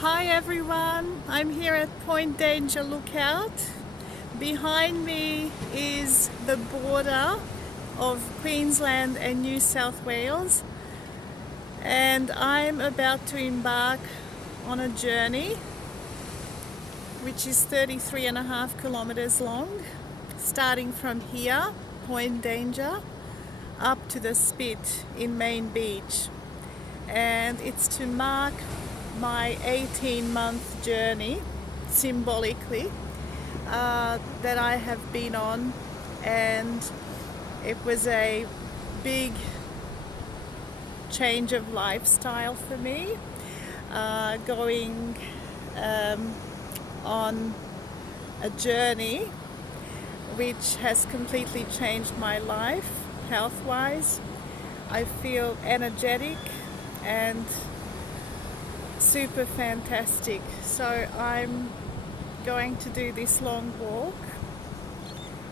Hi everyone, I'm here at Point Danger Lookout. Behind me is the border of Queensland and New South Wales, and I'm about to embark on a journey which is 33.5 kilometers long, starting from here, Point Danger, up to the Spit in Main Beach. And it's to mark my 18-month journey, symbolically, that I have been on, and it was a big change of lifestyle for me, going on a journey which has completely changed my life health-wise. I feel energetic and super fantastic. So I'm going to do this long walk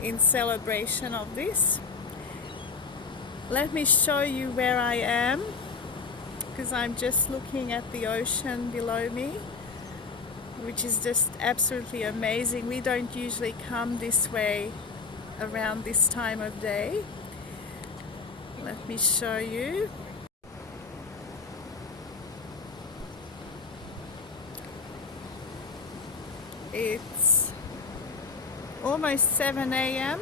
in celebration of this. Let me show you where I am, because I'm just looking at the ocean below me, which is just absolutely amazing. We don't usually come this way around this time of day. Let me show you. It's almost 7 a.m.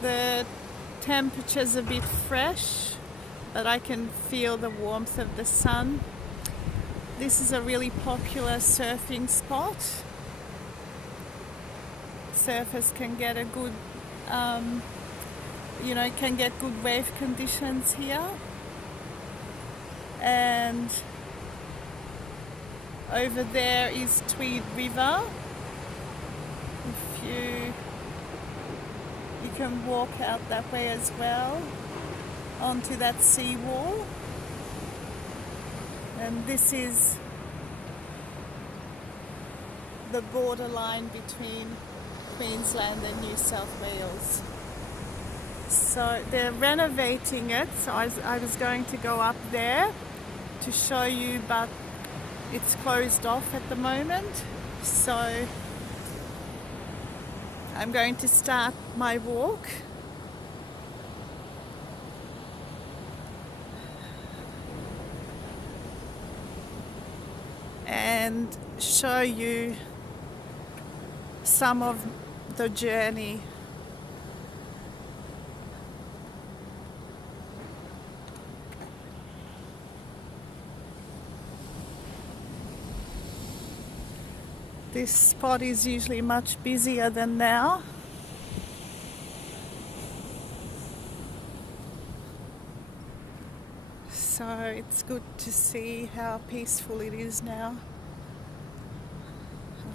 The temperature's a bit fresh, but I can feel the warmth of the sun. This is a really popular surfing spot. Surfers can get a good, can get good wave conditions here. And over there is Tweed River. If you can walk out that way as well, onto that seawall. And this is the borderline between Queensland and New South Wales. So they're renovating it, so I was going to go up there to show you, but it's closed off at the moment. So I'm going to start my walk. And show you some of the journey. This spot is usually much busier than now. So it's good to see how peaceful it is now.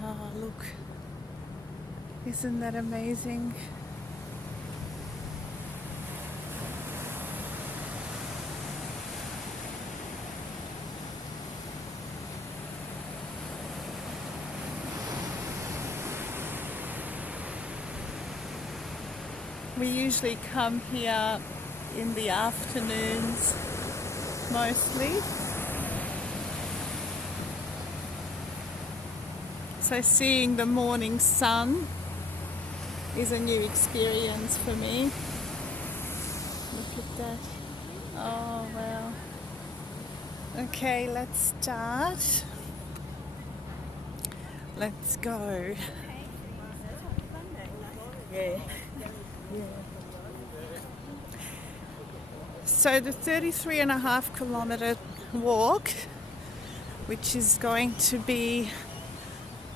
Oh, look. Isn't that amazing? We usually come here in the afternoons, mostly. So seeing the morning sun is a new experience for me. Look at that. Oh, wow. Okay, let's start. Let's go. Yeah. So the 33.5 kilometer walk, which is going to be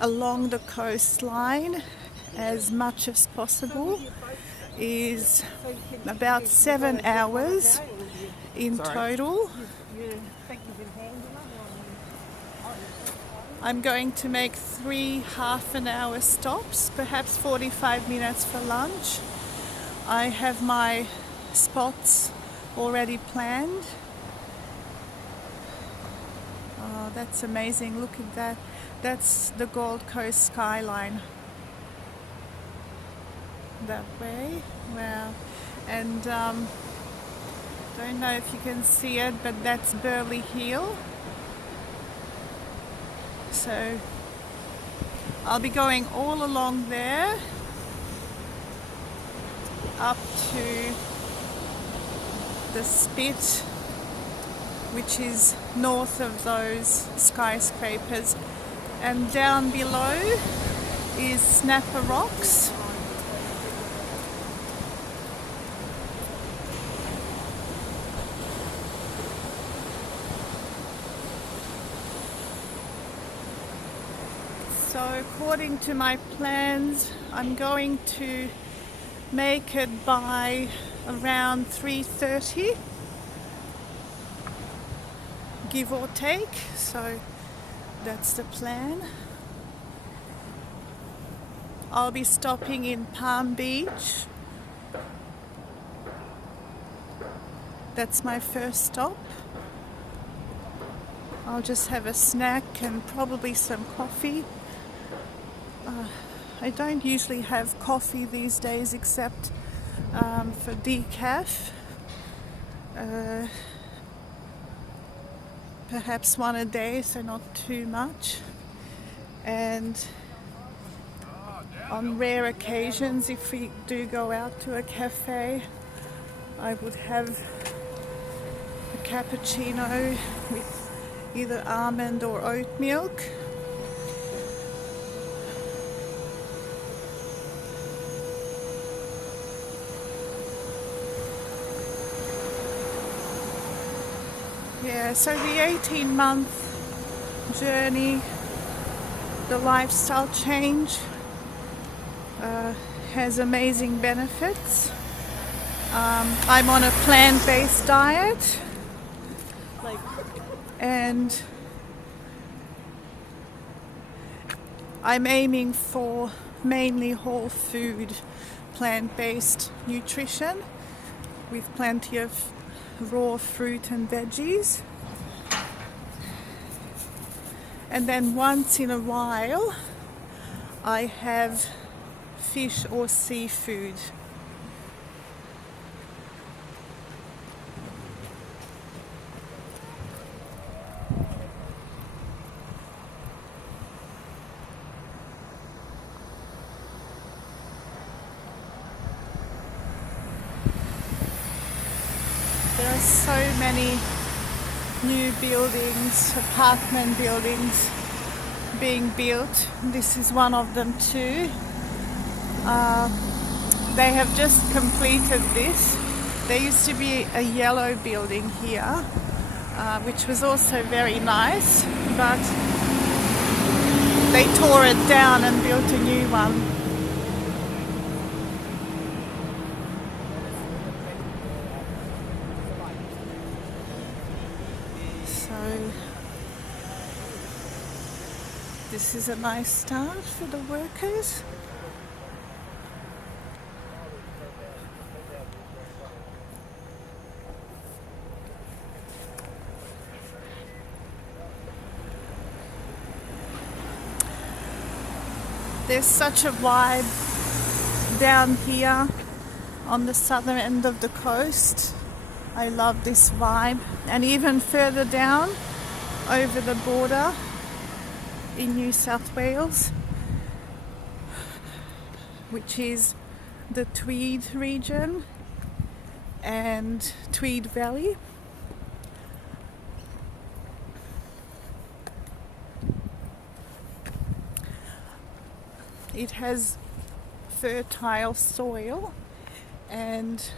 along the coastline as much as possible, is about 7 hours in total. I'm going to make 3 half-an-hour stops, perhaps 45 minutes for lunch. I have my spots already planned. Oh, that's amazing. Look at that. That's the Gold Coast skyline. That way. Wow. And Don't know if you can see it, but that's Burley Hill. So I'll be going all along there up to the spit, which is north of those skyscrapers, and down below is Snapper Rocks. So according to my plans, I'm going to make it by around 3:30, give or take. So that's the plan. I'll be stopping in Palm Beach. That's my first stop. I'll just have a snack and probably some coffee. I don't usually have coffee these days except for decaf. Perhaps one a day, so not too much. And on rare occasions, if we do go out to a cafe, I would have a cappuccino with either almond or oat milk. Yeah, so the 18-month journey, the lifestyle change, has amazing benefits. I'm on a plant-based diet, and I'm aiming for mainly whole food, plant-based nutrition with plenty of raw fruit and veggies. And then once in a while I have fish or seafood. There are so many new buildings, apartment buildings being built. This is one of them too. They have just completed this. There used to be a yellow building here, which was also very nice, but they tore it down and built a new one. This is a nice start for the workers. There's such a vibe down here on the southern end of the coast. I love this vibe. And even further down over the border in New South Wales, which is the Tweed region and Tweed Valley. It has fertile soil, and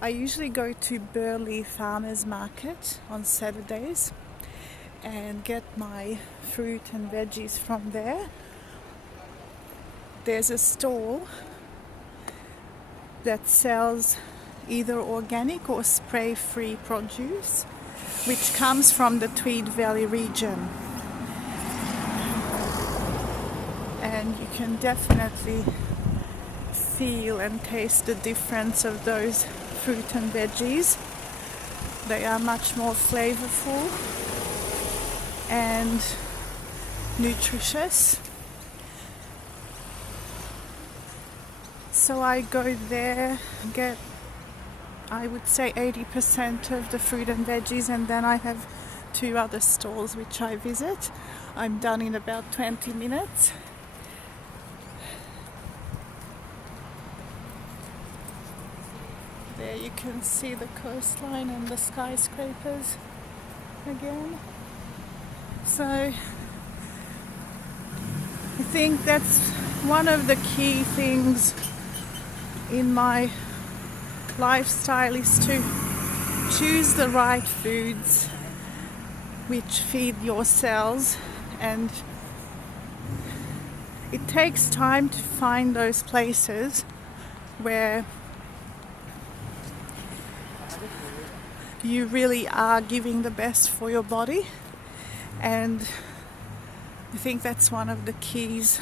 I usually go to Burley Farmers Market on Saturdays and get my fruit and veggies from there. There's a stall that sells either organic or spray-free produce, which comes from the Tweed Valley region. And you can definitely feel and taste the difference of those fruit and veggies. They are much more flavorful and nutritious. So I go there, get I would say 80% of the fruit and veggies, and then I have 2 other stalls which I visit. I'm done in about 20 minutes. There you can see the coastline and the skyscrapers again. So I think that's one of the key things in my lifestyle, is to choose the right foods which feed your cells, and it takes time to find those places where you really are giving the best for your body. And I think that's one of the keys,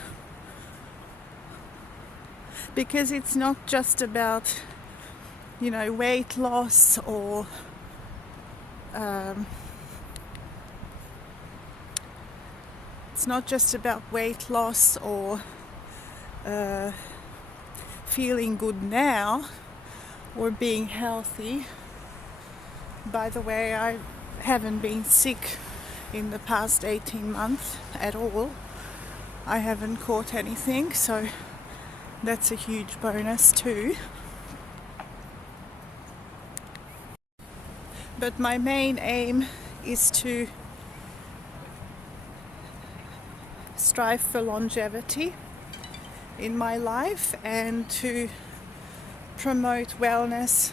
because it's not just about, you know, weight loss or it's not just about weight loss or feeling good now or being healthy. By the way, I haven't been sick in the past 18 months at all. I haven't caught anything, so that's a huge bonus too. But my main aim is to strive for longevity in my life and to promote wellness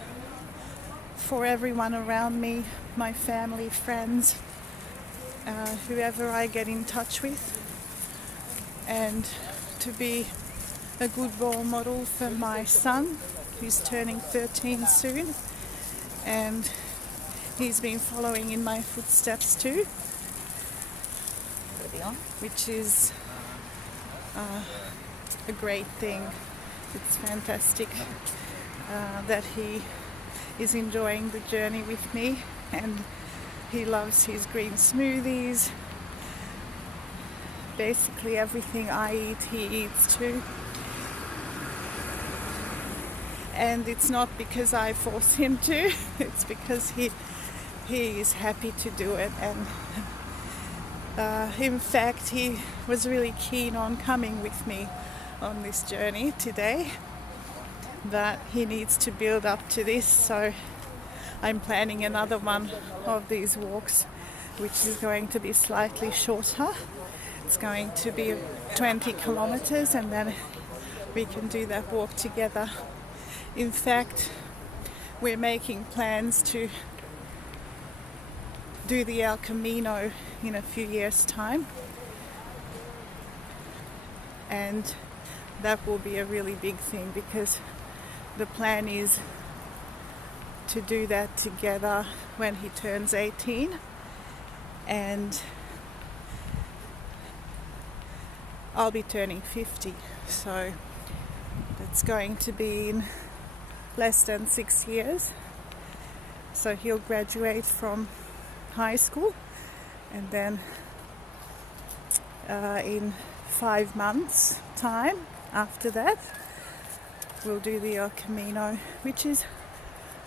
for everyone around me, my family, friends, whoever I get in touch with, and to be a good role model for my son, who's turning 13 soon, and he's been following in my footsteps too, which is a great thing. It's fantastic that he is enjoying the journey with me, and he loves his green smoothies. Basically everything I eat, he eats too. And it's not because I force him to, it's because he is happy to do it. And in fact, he was really keen on coming with me on this journey today, but he needs to build up to this, so I'm planning another one of these walks, which is going to be slightly shorter. It's going to be 20 kilometers, and then we can do that walk together. In fact, we're making plans to do the Camino in a few years' time, and that will be a really big thing, because the plan is to do that together when he turns 18, and I'll be turning 50, so it's going to be in less than 6 years. So he'll graduate from high school, and then in 5 months time after that we'll do the Camino, which is,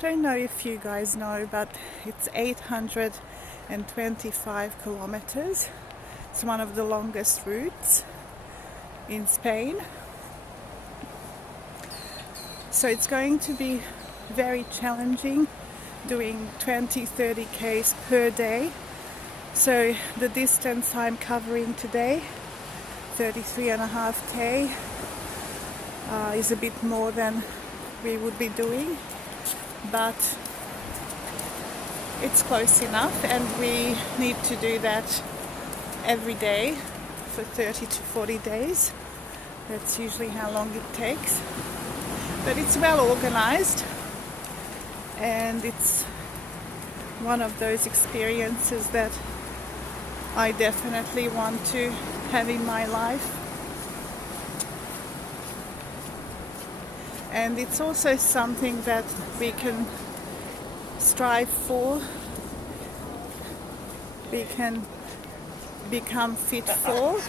don't know if you guys know, but it's 825 kilometers. It's one of the longest routes in Spain. So it's going to be very challenging, doing 20-30 k's per day. So the distance I'm covering today, 33.5k, is a bit more than we would be doing, but it's close enough, and we need to do that every day for 30 to 40 days. That's usually how long it takes. But it's well organized, and it's one of those experiences that I definitely want to have in my life. And it's also something that we can strive for, we can become fit for.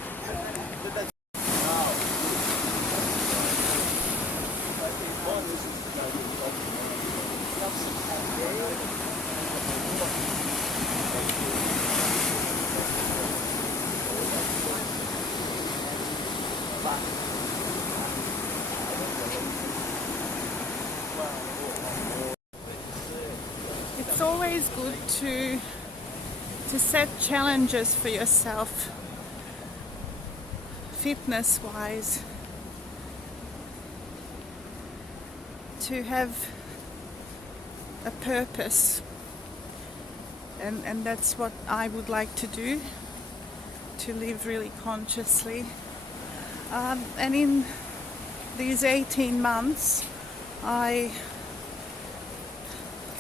It's always good to set challenges for yourself, fitness wise, to have a purpose, and that's what I would like to do, to live really consciously. And in these 18 months I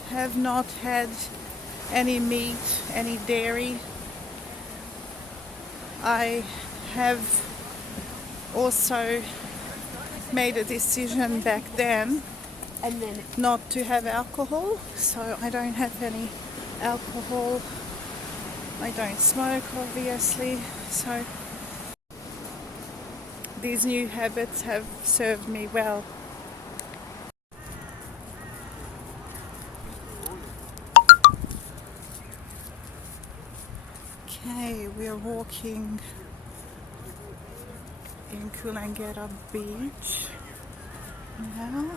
have not had any meat, any dairy. I have also made a decision back then not to have alcohol, so I don't have any alcohol. I don't smoke, obviously, so these new habits have served me well. Okay, we're walking in Coolangatta beach now.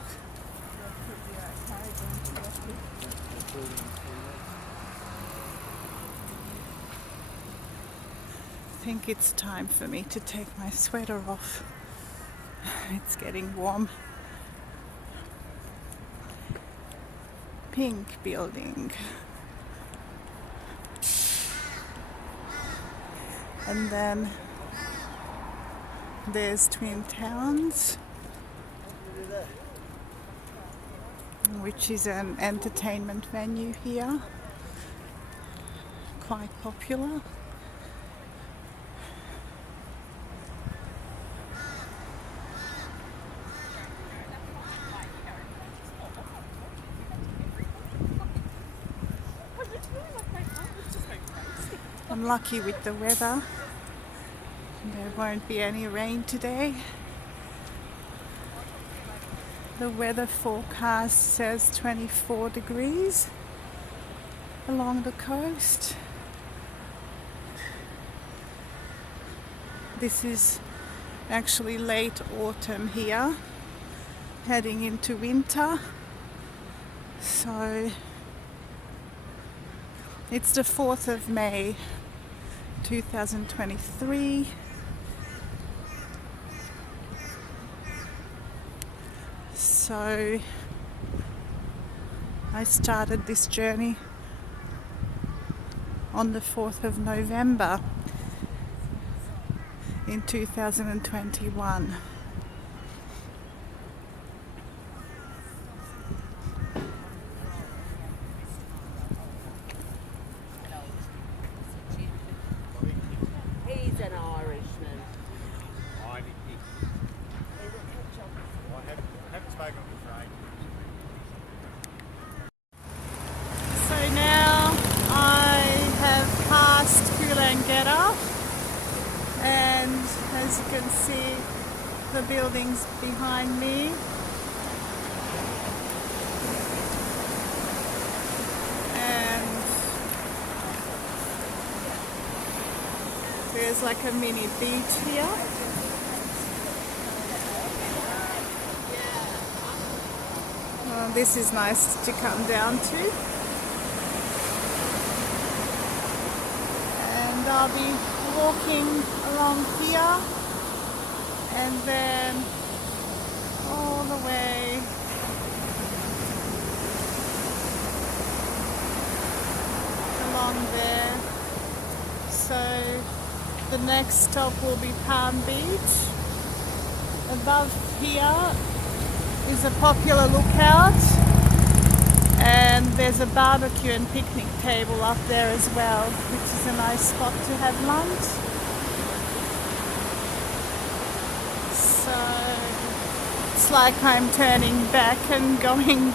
I think it's time for me to take my sweater off. It's getting warm. Pink building. And then there's Twin Towns, which is an entertainment venue here, quite popular. I'm lucky with the weather. There won't be any rain today. The weather forecast says 24 degrees along the coast. This is actually late autumn here, heading into winter. So it's the 4th of May 2023. So I started this journey on the 4th of November in 2021. He's an Irishman. So now I have passed Coolangatta, and as you can see, the buildings behind me. And there's like a mini beach here. This is nice to come down to. And I'll be walking along here and then all the way along there. So the next stop will be Palm Beach. Above here is a popular lookout, and there's a barbecue and picnic table up there as well, which is a nice spot to have lunch. So it's like I'm turning back and going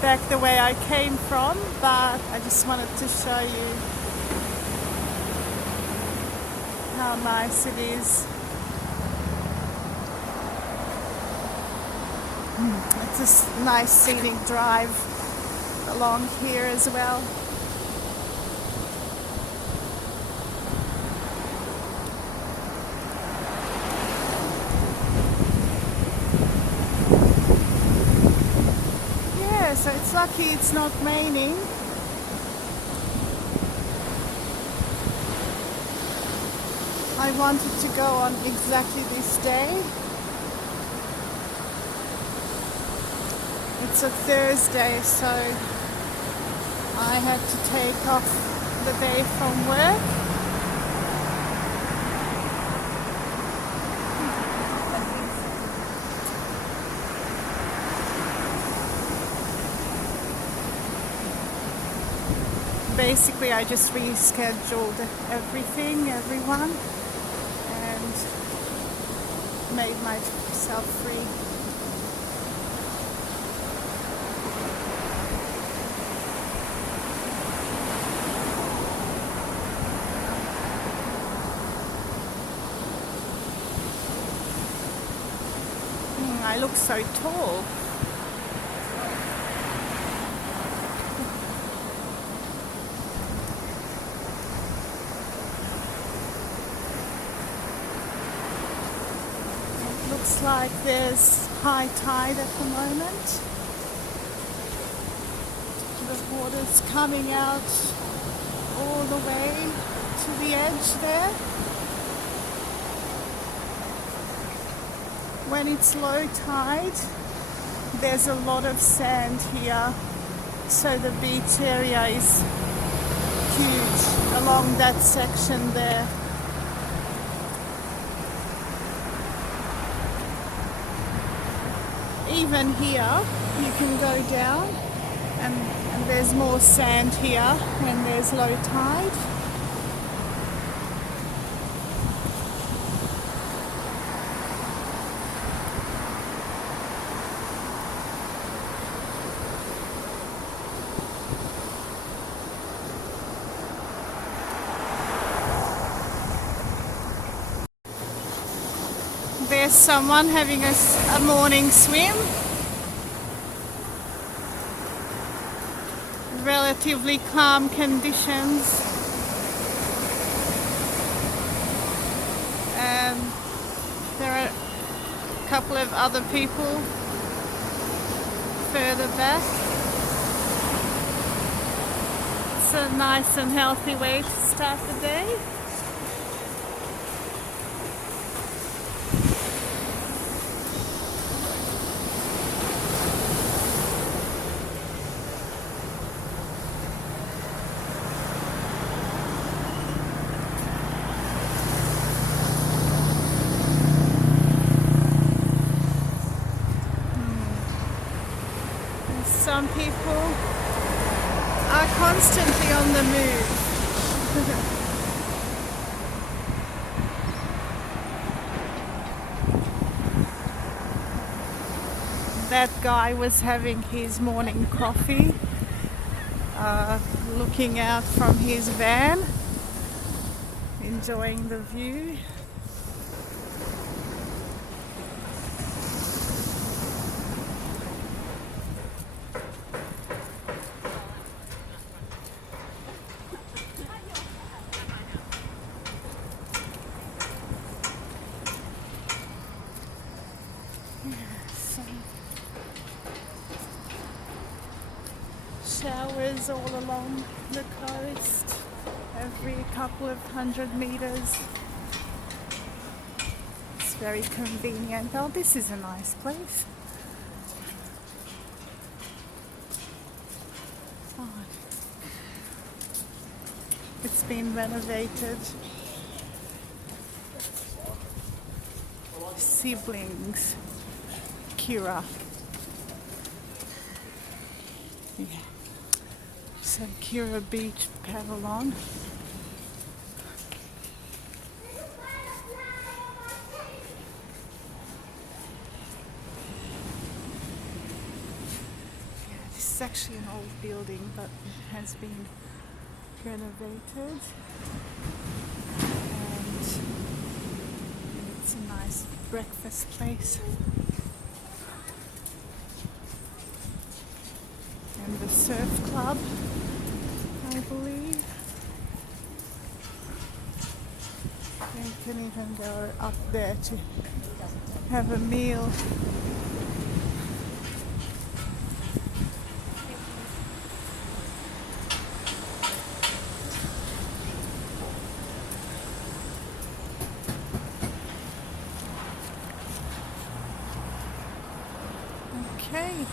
back the way I came from, but I just wanted to show you how nice it is. It's a nice scenic drive along here as well. Yeah, so it's lucky it's not raining. I wanted to go on exactly this day. It's a Thursday, so I had to take off the day from work. Basically, I just rescheduled everyone, and made myself free. I look so tall. It looks like there's high tide at the moment. The water's coming out all the way to the edge there. When it's low tide, there's a lot of sand here, so the beach area is huge along that section there. Even here, you can go down and there's more sand here when there's low tide. There's someone having a morning swim. Relatively calm conditions. There are a couple of other people further back. It's a nice and healthy way to start the day. Some people are constantly on the move. That guy was having his morning coffee, looking out from his van, enjoying the view. Showers all along the coast, every couple of 100 meters. It's very convenient. Oh, this is a nice place. Oh, it's been renovated. Siblings, Kira. Yeah. So Kira Beach paddle on. Yeah, this is actually an old building, but it has been renovated. And it's a nice breakfast place. surf club, I believe. You can even go up there to have a meal. Okay.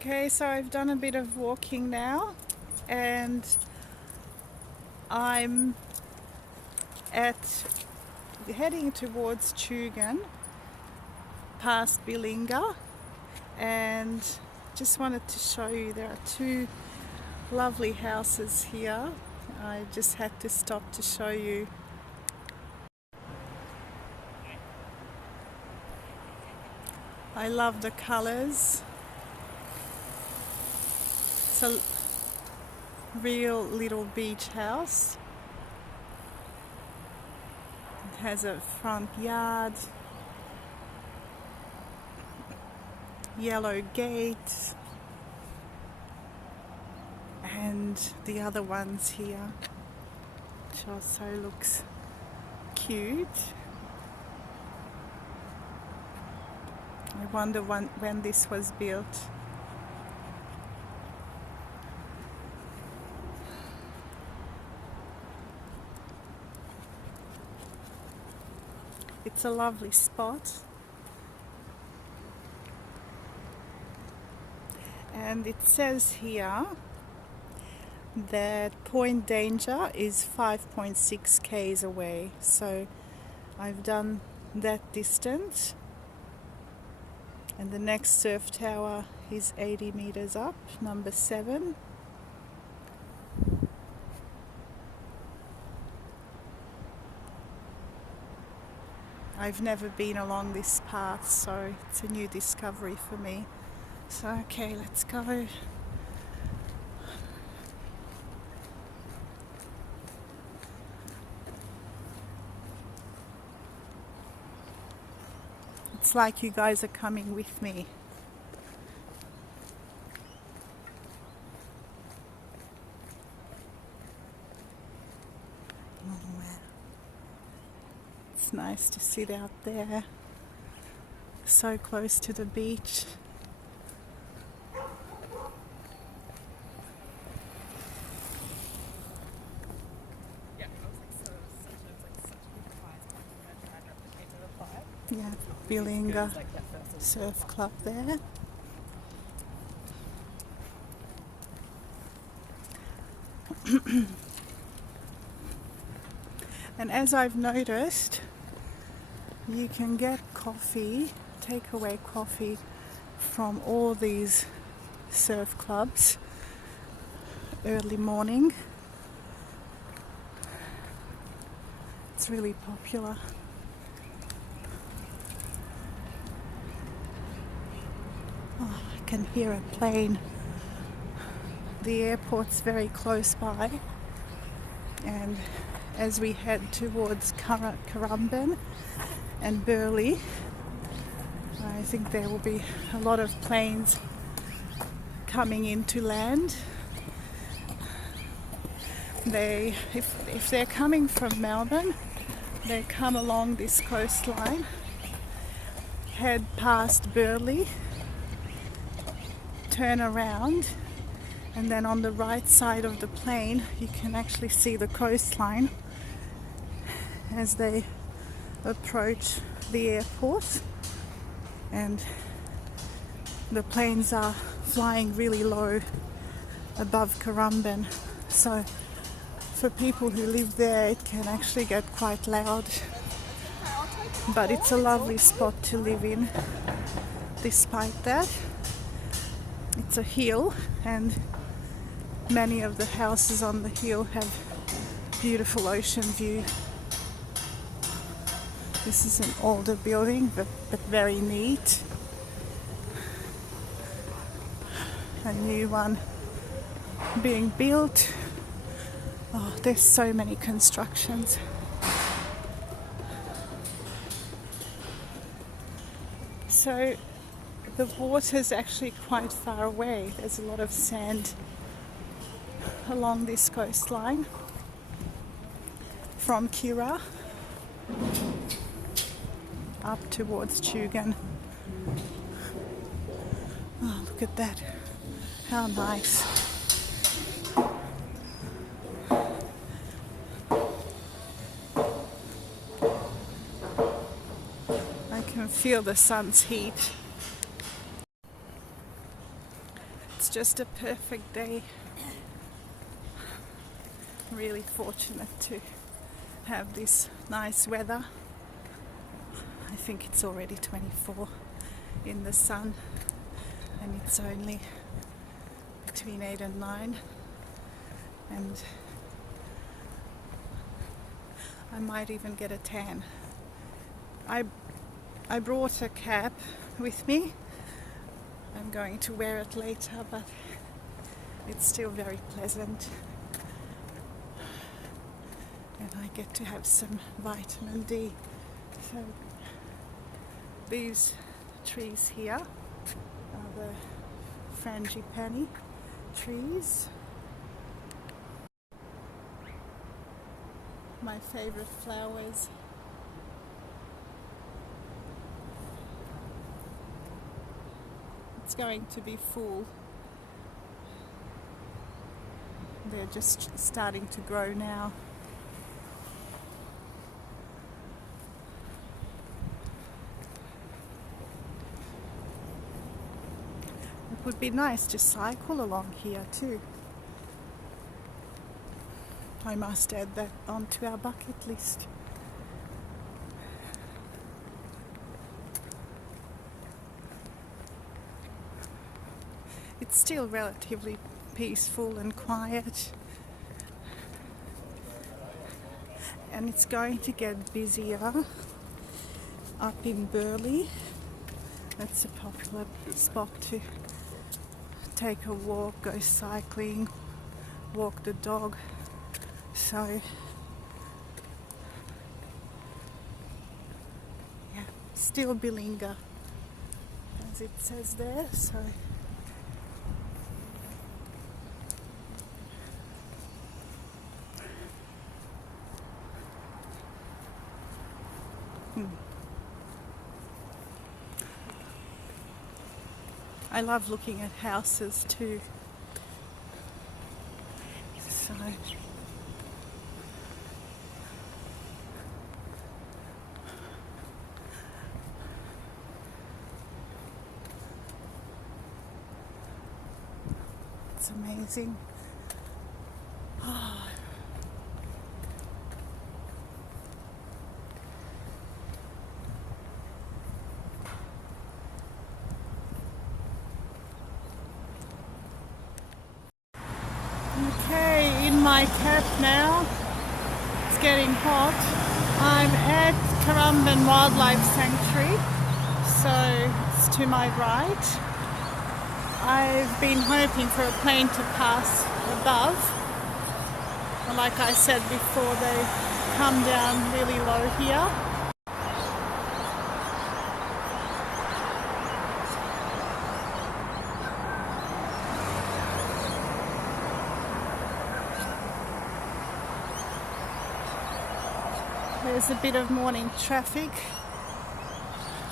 Okay, so I've done a bit of walking now, and I'm heading towards Chugan, past Bilinga, and just wanted to show you there are two lovely houses here. I just had to stop to show you. I love the colours. It's a real little beach house. It has a front yard, yellow gate, and the other ones here, which also looks cute. I wonder when this was built. It's a lovely spot, and it says here that Point Danger is 5.6 k's away, so I've done that distance, and the next surf tower is 80 meters up, number 7. I've never been along this path, so it's a new discovery for me. So okay, let's go. It's like you guys are coming with me. It's nice to sit out there, so close to the beach. Yeah, Bilinga Surf Club there. And as I've noticed, you can get coffee, takeaway coffee, from all these surf clubs early morning. It's really popular. Oh, I can hear a plane. The airport's very close by, and as we head towards Currumbin and Burleigh, I think there will be a lot of planes coming into land. If they're coming from Melbourne, they come along this coastline, head past Burleigh, turn around, and then on the right side of the plane you can actually see the coastline as they approach the airport, and the planes are flying really low above Currumbin, so for people who live there it can actually get quite loud, but it's a lovely spot to live in despite that. It's a hill, and many of the houses on the hill have beautiful ocean view. This is an older building, but very neat. A new one being built. Oh, there's so many constructions. So the water's actually quite far away. There's a lot of sand along this coastline from Kira up towards Chugan. Oh, look at that. How nice. I can feel the sun's heat. It's just a perfect day. Really fortunate to have this nice weather. I think it's already 24 in the sun, and it's only between 8 and 9, and I might even get a tan. I brought a cap with me. I'm going to wear it later, but it's still very pleasant, and I get to have some vitamin D. So these trees here are the frangipani trees. My favorite flowers. It's going to be full. They're just starting to grow now. It would be nice to cycle along here too. I must add that onto our bucket list. It's still relatively peaceful and quiet, and it's going to get busier up in Burleigh. That's a popular spot to take a walk, go cycling, walk the dog. So yeah, still Bilinga, as it says there. So I love looking at houses too. So it's amazing. Okay, in my cap now. It's getting hot. I'm at Currumbin Wildlife Sanctuary, so it's to my right. I've been hoping for a plane to pass above. And like I said before, they come down really low here. There's a bit of morning traffic.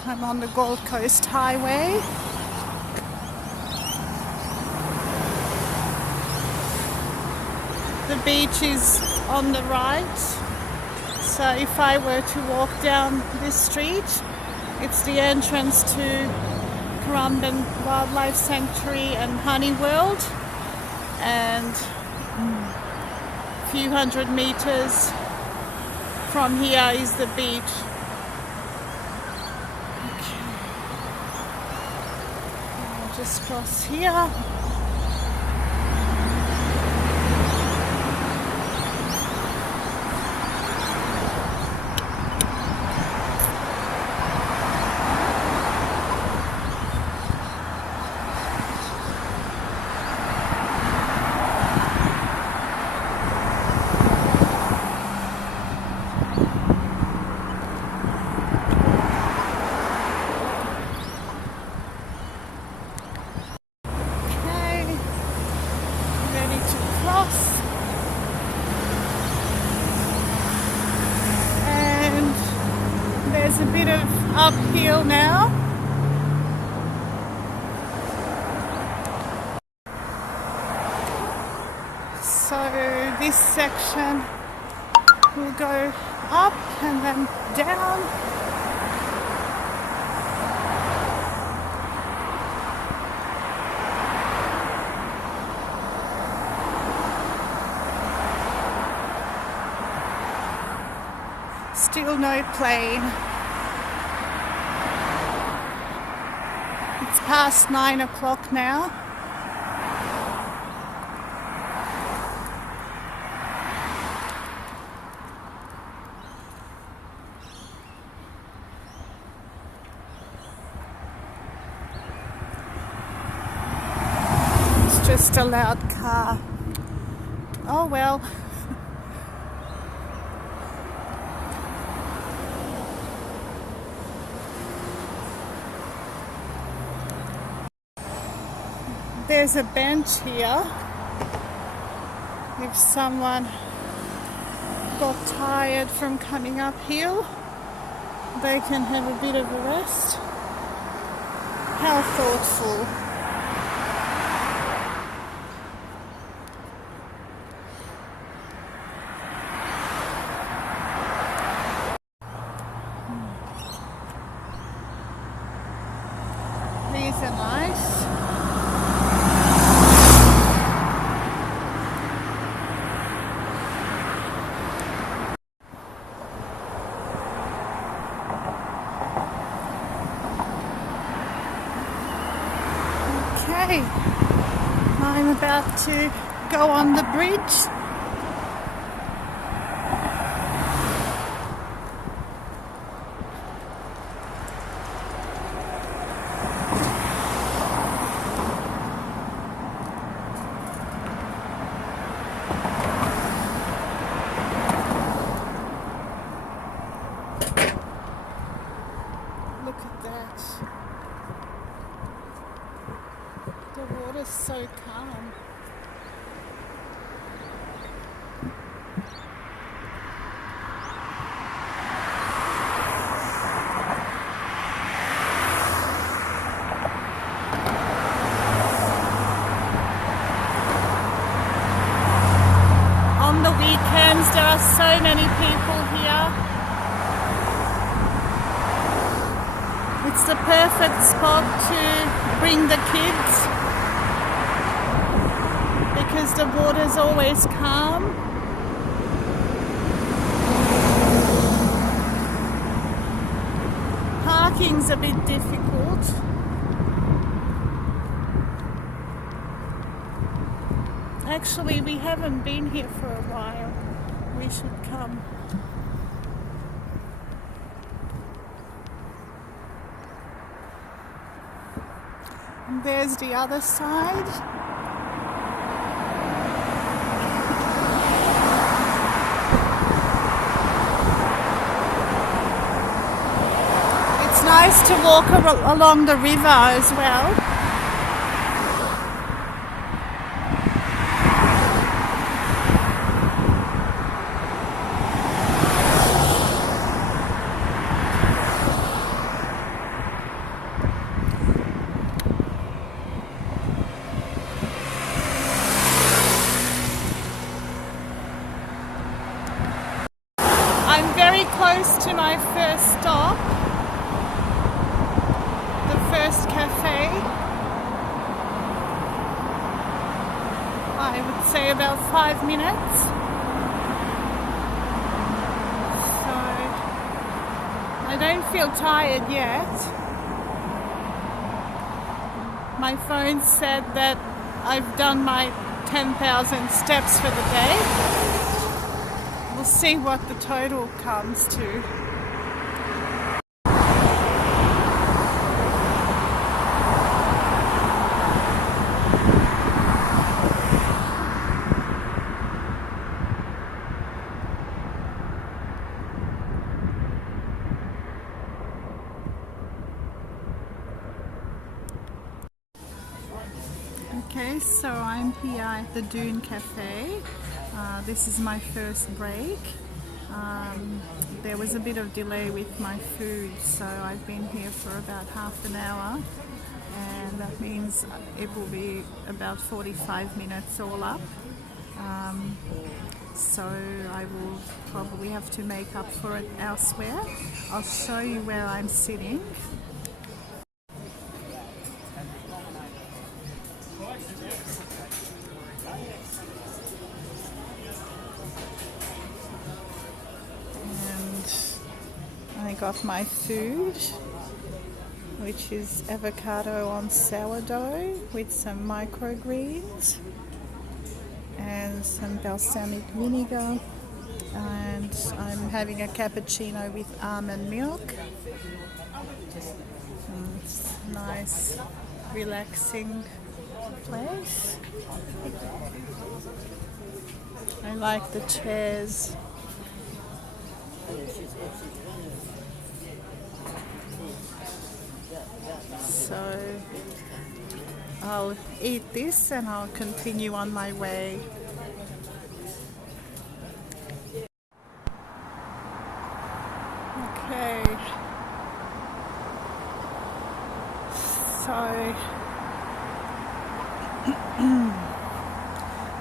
I'm on the Gold Coast Highway. The beach is on the right. So if I were to walk down this street, it's the entrance to Currumbin Wildlife Sanctuary and Honey World. And a few hundred meters from here is the beach. Okay. I'll just cross here. There's a bit of uphill now. So this section will go up and then down. Still no plane. It's past 9 o'clock now. It's just a loud car. Oh well. There's a bench here. If someone got tired from coming uphill, they can have a bit of a rest. How thoughtful. These are nice. Okay, I'm about to go on the bridge. Look at that. The water's so calm. On the weekends there are so many people here. It's the perfect spot to bring the kids because the water's always calm. Parking's a bit difficult. Actually, we haven't been here for a while. We should come. And there's the other side. It's nice to walk along the river as well. I'm very close to my first stop, the first cafe. I would say about 5 minutes. So I don't feel tired yet. My phone said that I've done my 10,000 steps for the day. We'll see what the total comes to. Okay, so I'm here at the Dune Cafe. This is my first break. There was a bit of delay with my food, so I've been here for about half an hour, and that means it will be about 45 minutes all up. So I will probably have to make up for it elsewhere. I'll show you where I'm sitting. I got my food, which is avocado on sourdough with some microgreens and some balsamic vinegar, and I'm having a cappuccino with almond milk. It's a nice, relaxing place. I like the chairs. So I'll eat this and I'll continue on my way. Okay, so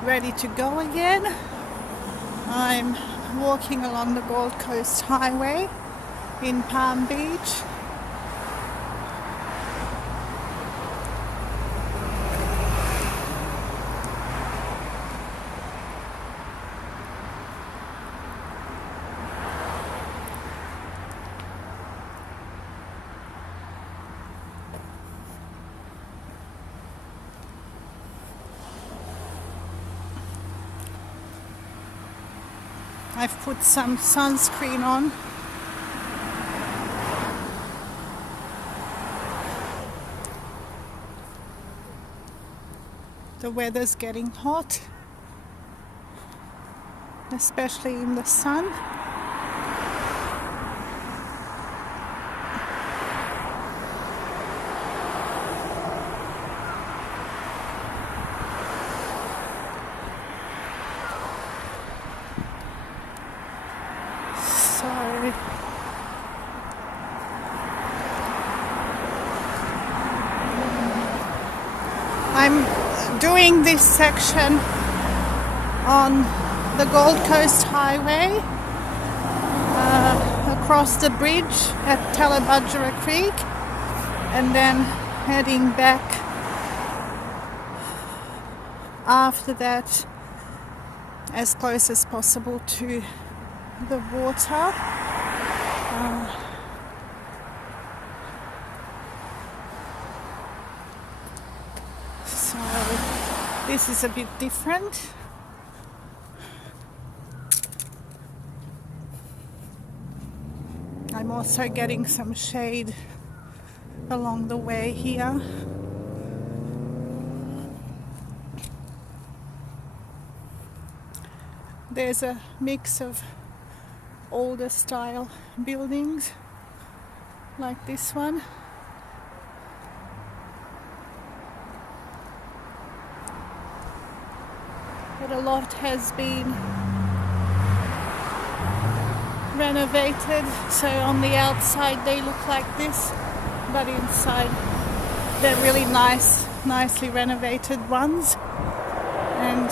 ready to go again. I'm walking along the Gold Coast Highway in Palm Beach. I've put some sunscreen on. The weather's getting hot, especially in the sun. I'm doing this section on the Gold Coast Highway across the bridge at Tallabudgera Creek, and then heading back after that as close as possible to the water. So this is a bit different. I'm also getting some shade along the way here. There's a mix of older style buildings like this one. But a lot has been renovated, so on the outside they look like this, but inside they're really nicely renovated ones. And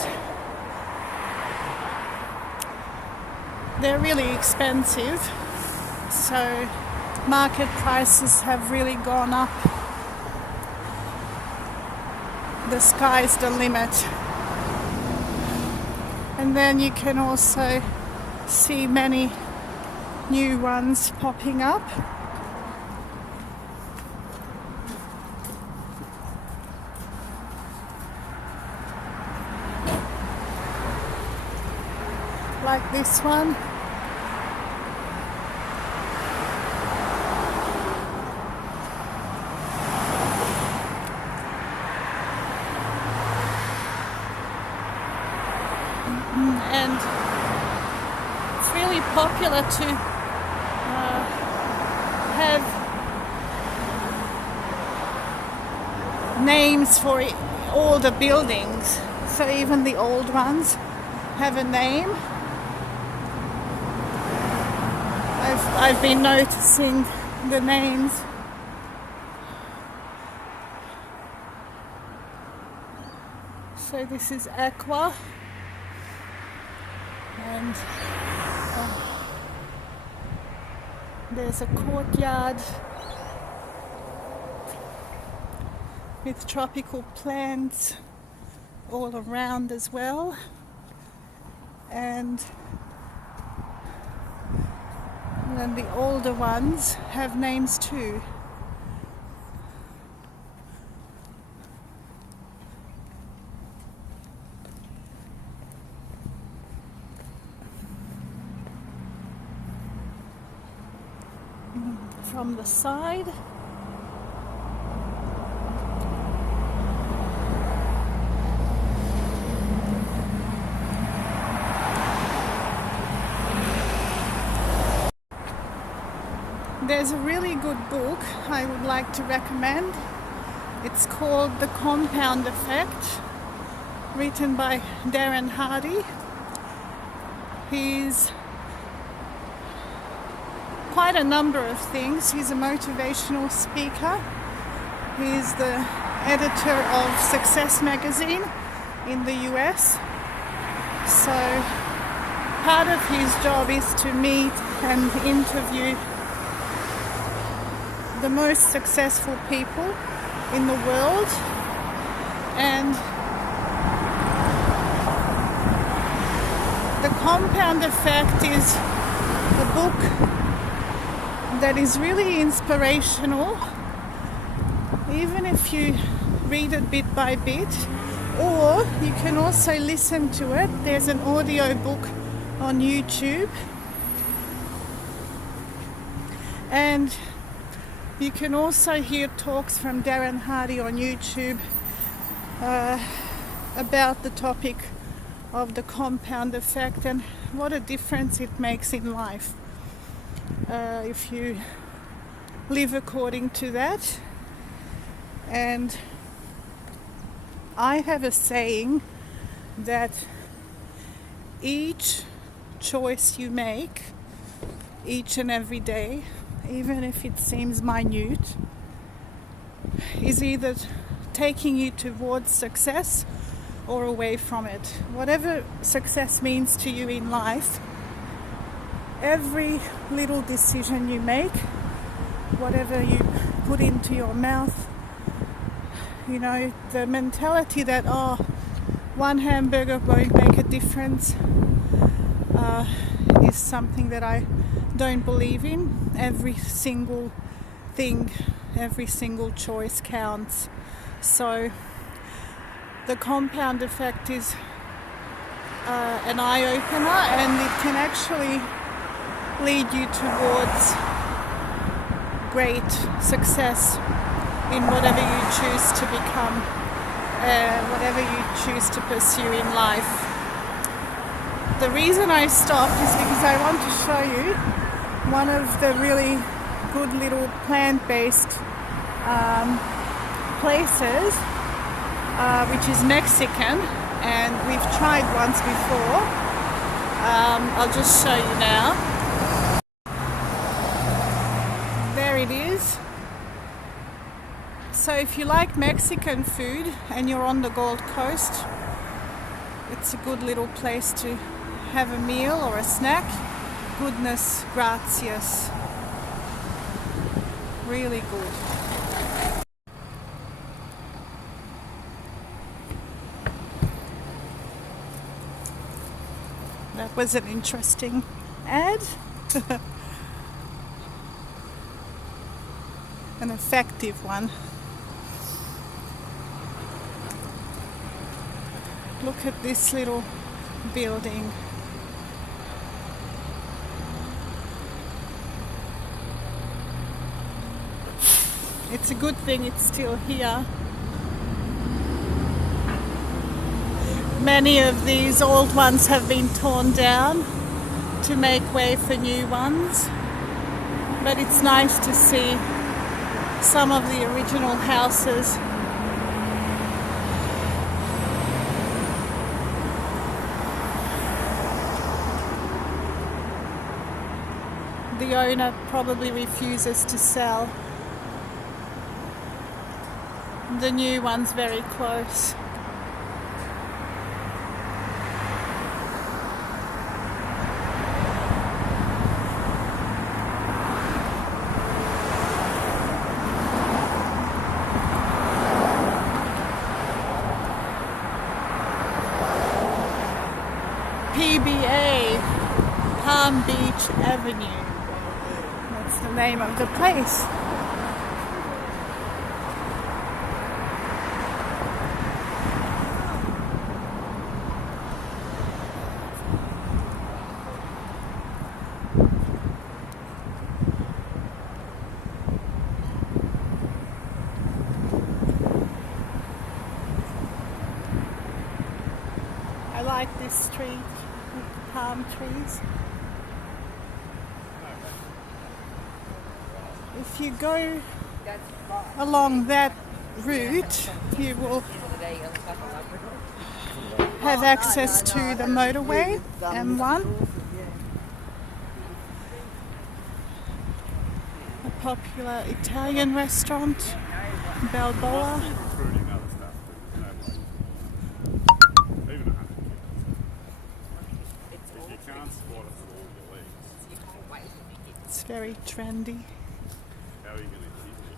they're really expensive, so market prices have really gone up. The sky's the limit. And then you can also see many new ones popping up. Like this one. And it's really popular to have names for all the buildings, so even the old ones have a name. I've been noticing the names. So this is Aqua, and there's a courtyard with tropical plants all around as well, and then the older ones have names too. From the side, there's a really good book I would like to recommend. It's called The Compound Effect, written by Darren Hardy. He's quite a number of things. He's a motivational speaker. He's the editor of Success magazine in the US. So part of his job is to meet and interview the most successful people in the world, and The Compound Effect is a book that is really inspirational, even if you read it bit by bit, or you can also listen to it. There's an audio book on YouTube, and you can also hear talks from Darren Hardy on YouTube about the topic of the compound effect and what a difference it makes in life if you live according to that. And I have a saying that each choice you make each and every day, even if it seems minute, is either taking you towards success or away from it. Whatever success means to you in life, every little decision you make, whatever you put into your mouth, you know, the mentality that, oh, one hamburger won't make a difference, is something that I don't believe in. Every single thing, every single choice counts. So the compound effect is an eye-opener, and it can actually lead you towards great success in whatever you choose to become, whatever you choose to pursue in life. The reason I stopped is because I want to show you one of the really good little plant-based places, which is Mexican, and we've tried once before. I'll just show you now. There it is. So if you like Mexican food and you're on the Gold Coast, it's a good little place to have a meal or a snack. Goodness gracias. Really good. That was an interesting ad. An effective one. Look at this little building. It's a good thing it's still here. Many of these old ones have been torn down to make way for new ones, but it's nice to see some of the original houses. the owner probably refuses to sell. The new one's very close. PBA, Palm Beach Avenue. That's the name of the place. I like this street with palm trees. If you go along that route, you will have access to the motorway, M1, a popular Italian restaurant, Balboa. It's very trendy. How are you going to keep it?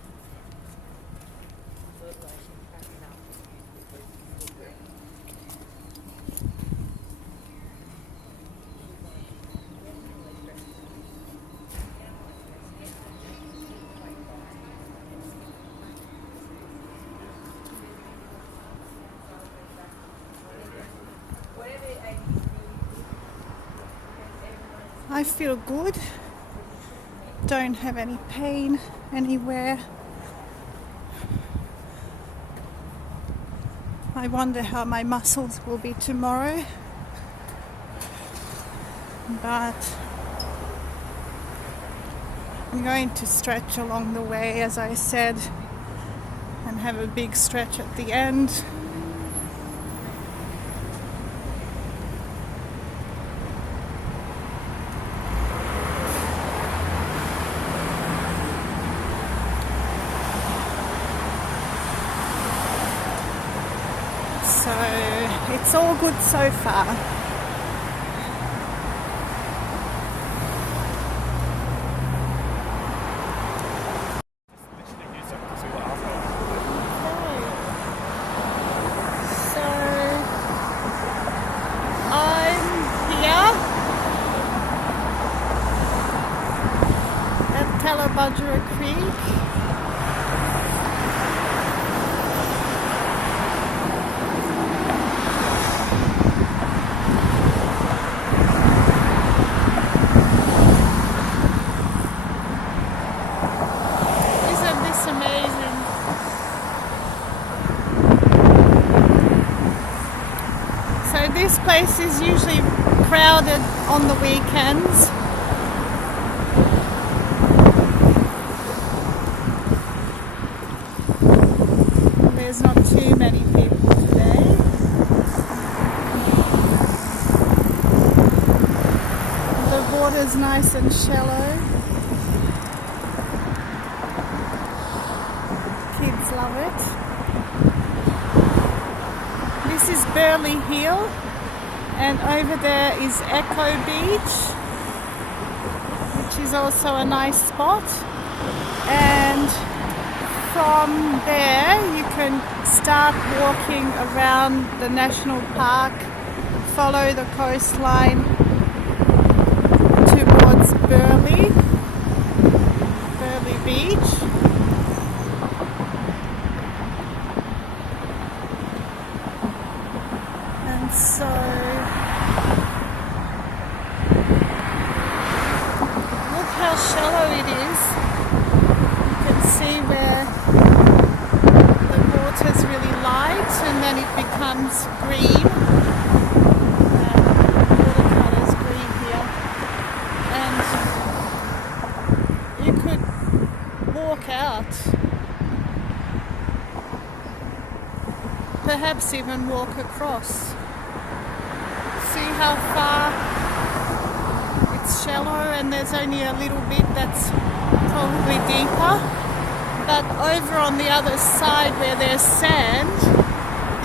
I feel good. Don't have any pain anywhere. I wonder how my muscles will be tomorrow. But I'm going to stretch along the way, as I said, and have a big stretch at the end. So it's all good so far. So I'm here at Talabudgera Creek. This place is usually crowded on the weekends. There's not too many people today. The water's nice and shallow. Kids love it. This is Burley Hill. And over there is Echo Beach, which is also a nice spot. And from there you can start walking around the national park, follow the coastline towards Burley Beach. And so how shallow it is. You can see where the water's really light and then it becomes green. The watercolor's green here. And you could walk out. Perhaps even walk across. See how far it's shallow and there's only a little bit that's probably deeper. But over on the other side where there's sand,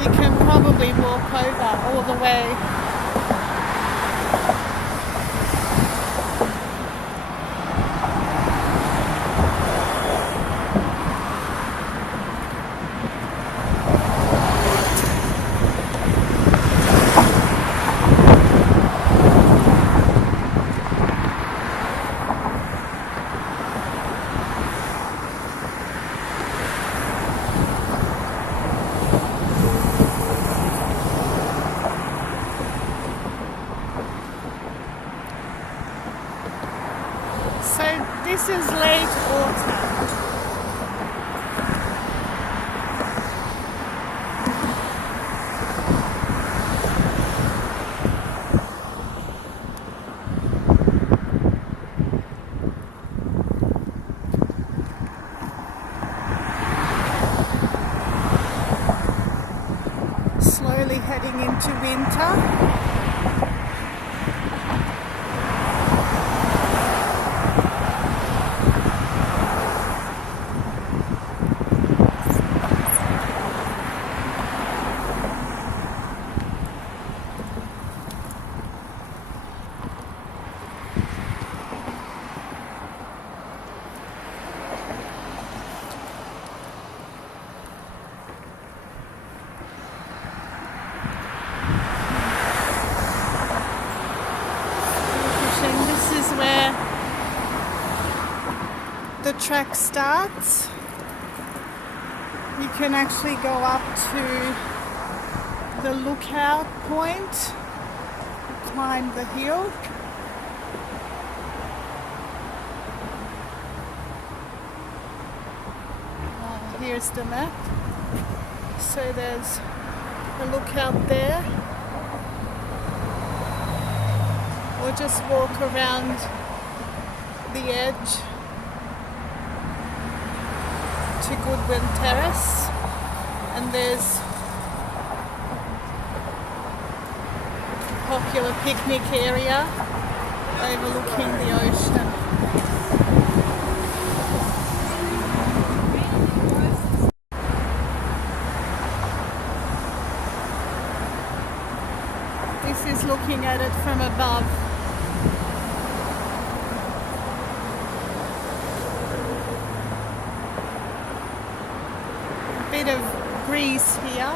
you can probably walk over all the way. So this is late autumn. Slowly heading into winter. Where the track starts. You can actually go up to the lookout point, climb the hill. Here's the map. So there's a lookout there. Or just walk around the edge to Goodwin Terrace, and there's a popular picnic area overlooking the ocean. This is looking at it from above. Bit of breeze here.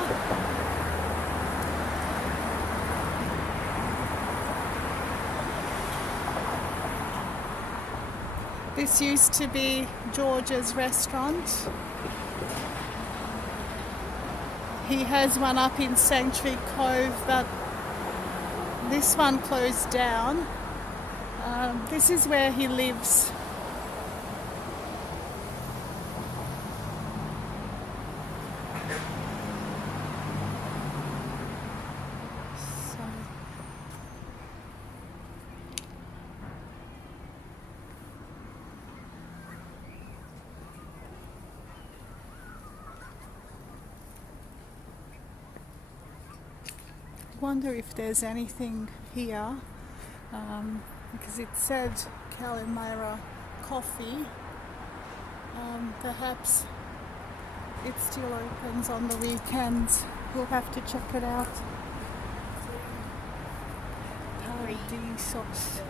This used to be George's restaurant. He has one up in Sanctuary Cove, but this one closed down. This is where he lives. Wonder if there's anything here, because it said Calimera Coffee. Perhaps it still opens on the weekends. We'll have to check it out. Paradisos.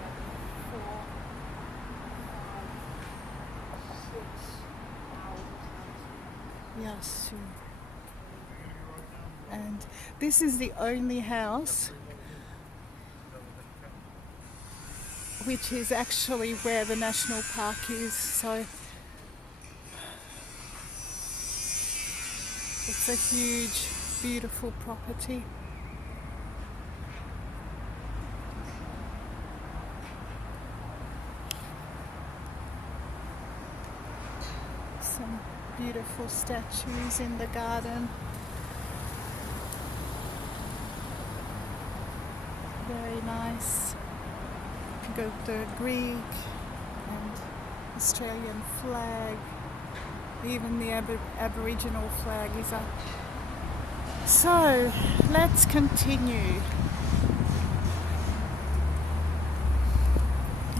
Yasu. And this is the only house which is actually where the national park is, so it's a huge, beautiful property. Some beautiful statues in the garden. Very nice. Got the Greek and Australian flag. Even the Aboriginal flag is up. So let's continue.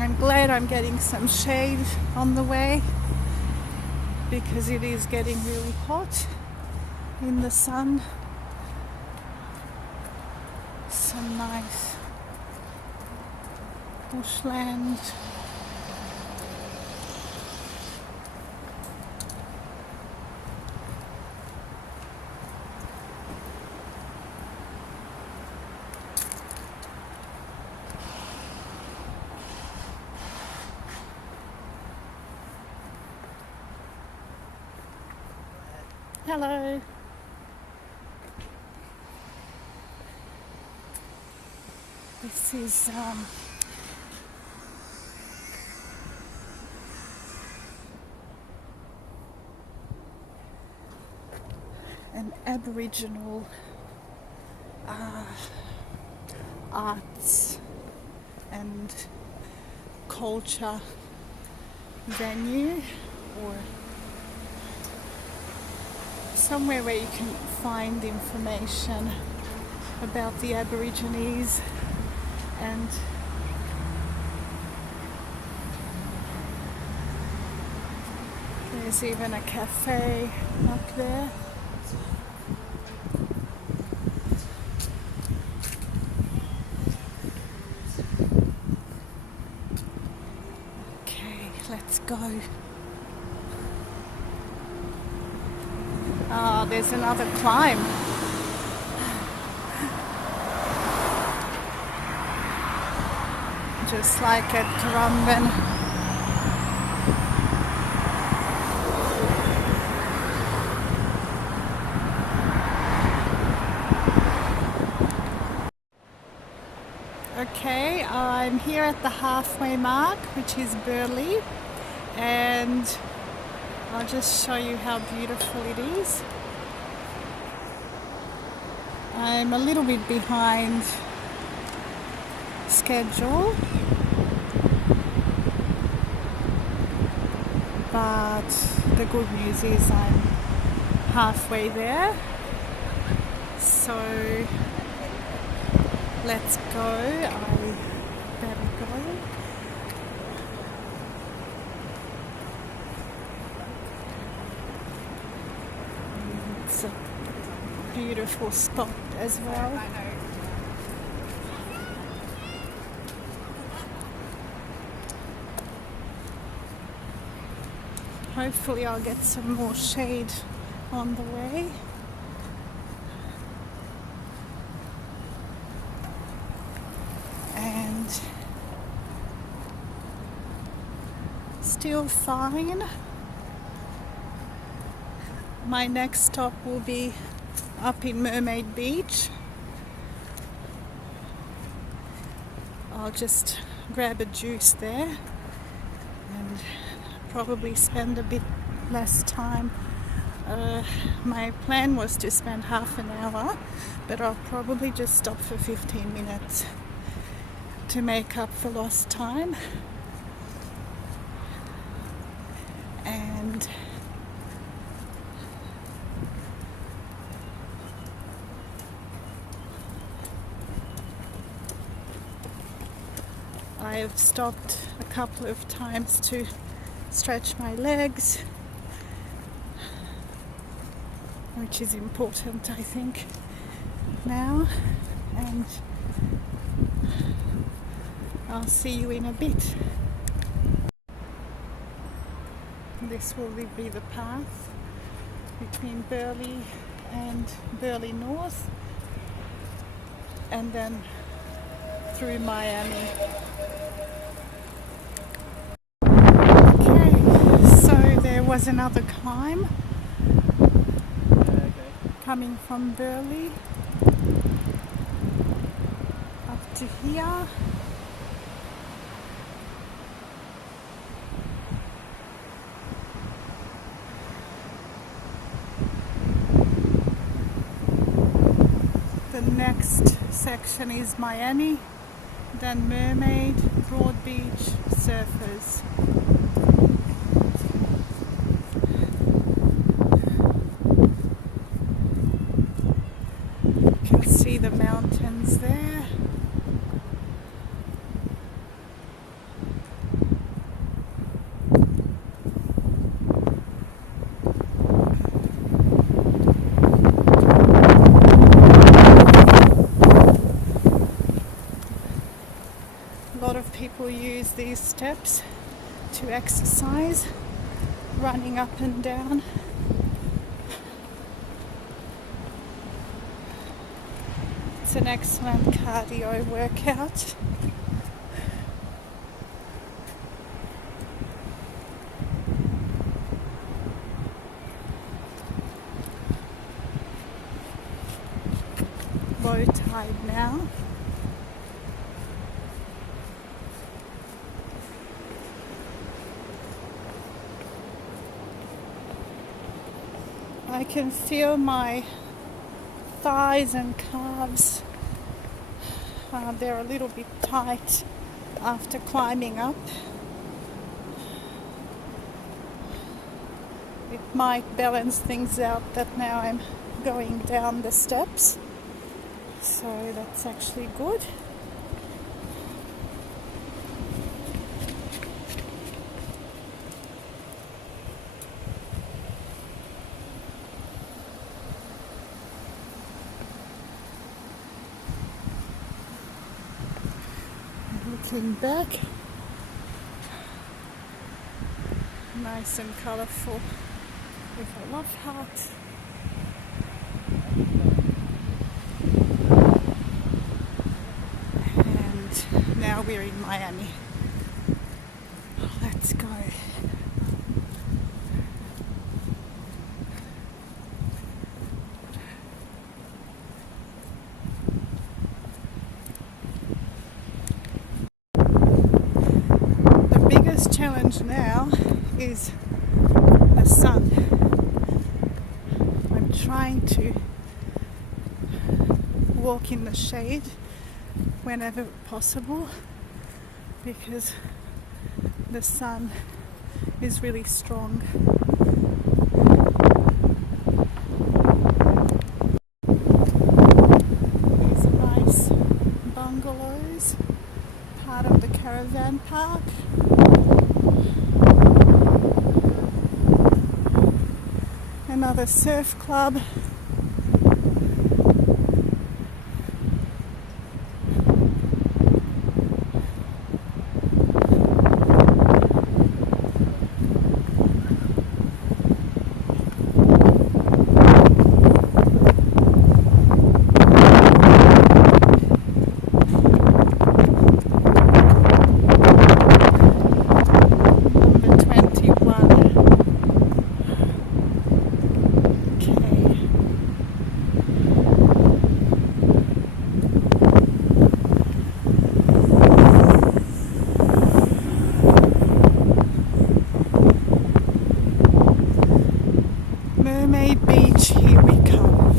I'm glad I'm getting some shade on the way because it is getting really hot in the sun. Some nice bushland. Hello. This is an Aboriginal arts and culture venue, or somewhere where you can find information about the Aborigines, and there's even a cafe up there. Okay, let's go. Ah, there's another climb. Just like at Currumbin. Okay, I'm here at the halfway mark, which is Burleigh, and I'll just show you how beautiful it is. I'm a little bit behind schedule, but the good news is I'm halfway there. So let's go. I better go. It's a beautiful spot as well. Hopefully I'll get some more shade on the way. And still fine. My next stop will be up in Mermaid Beach. I'll just grab a juice there and probably spend a bit less time. My plan was to spend half an hour, but I'll probably just stop for 15 minutes to make up for lost time. And I've stopped a couple of times to stretch my legs, which is important, I think, now. And I'll see you in a bit. This will be the path between Burleigh and Burleigh North, and then through Miami. Okay, so there was another climb coming from Burleigh up to here. The next section is Miami, then Mermaid, Broad Beach, Surfers. You can see the mountains there. people use these steps to exercise, running up and down. It's an excellent cardio workout. Low tide now. I can feel my thighs and calves. They're a little bit tight after climbing up. It might balance things out that now I'm going down the steps. So that's actually good. Looking back, nice and colourful with a love heart. And now we're in Miami. Let's go. Challenge now is the sun. I'm trying to walk in the shade whenever possible because the sun is really strong. These are nice bungalows, part of the caravan park. Another surf club. Mermaid Beach, here we come.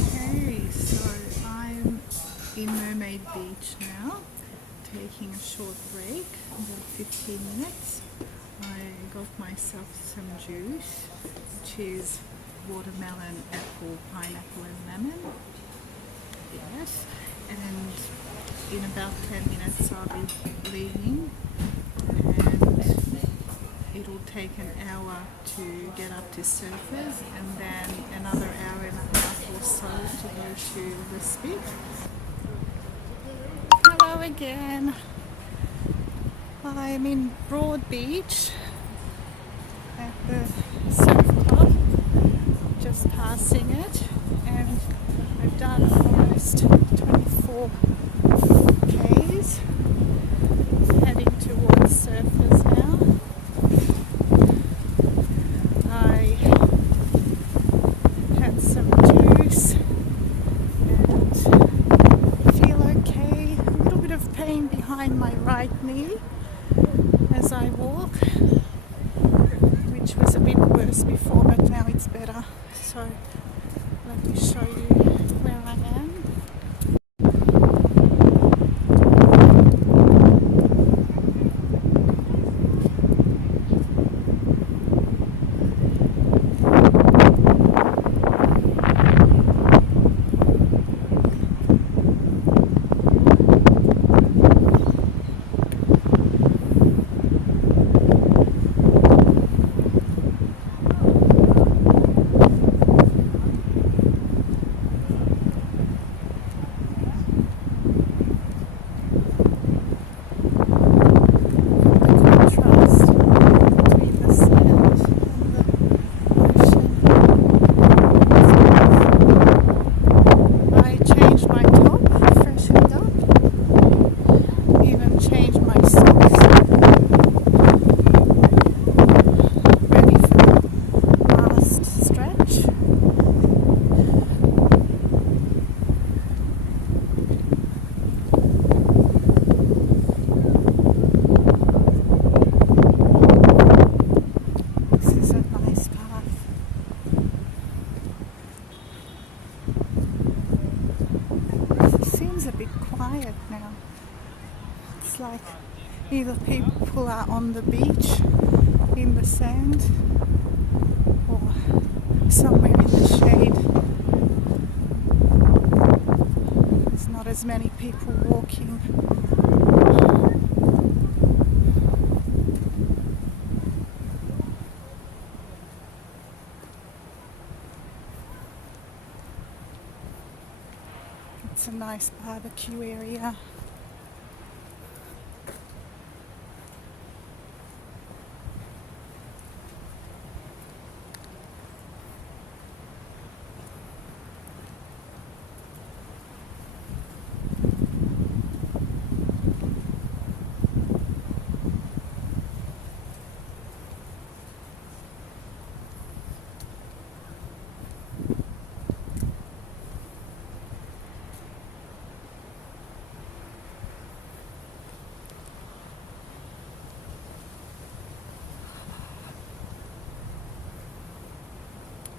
Okay, so I'm in Mermaid Beach now, taking a short break, about 15 minutes. I got myself some juice, which is watermelon, apple, pineapple and lemon. Yes, and in about 10 minutes I'll be leaving, and it'll take an hour to get up to surfers and then another hour and a half or so to go to the spit. Hello again. I'm in Broad Beach at the surf club, just passing it, and I've done almost 24 Ks, heading towards surfers now. I had some juice and feel okay. A little bit of pain behind my right knee as I walk, which was a bit worse before, but now it's better. So let me show you where I am. quiet now. It's like either people are on the beach in the sand or somewhere in the shade. There's not as many people walking. It's a nice barbecue area.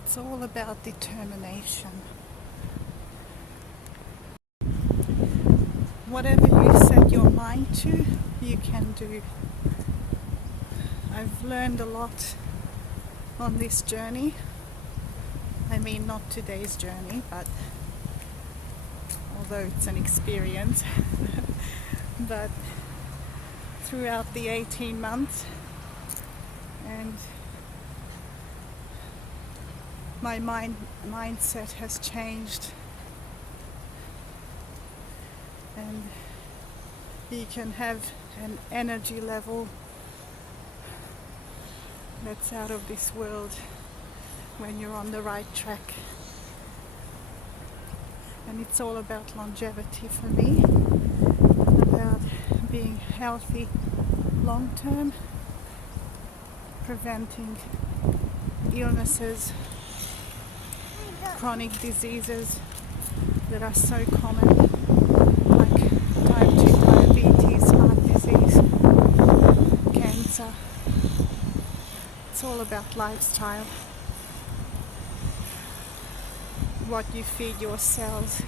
It's all about determination. Whatever you set your mind to, you can do. I've learned a lot on this journey. I mean, not today's journey, but although it's an experience, but throughout the 18 months, and my mindset has changed, and you can have an energy level that's out of this world when you're on the right track. And it's all about longevity for me, about being healthy long term, preventing illnesses, chronic diseases that are so common, like type 2 diabetes, heart disease, cancer. It's all about lifestyle. What you feed your cells,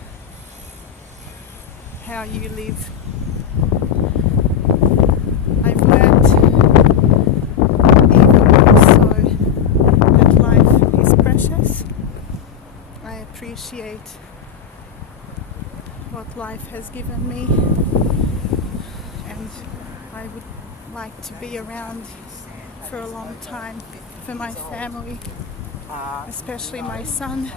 how you live. I've learned even more so that life is precious. I appreciate what life has given me, and I would like to be around for a long time for my family, especially my son,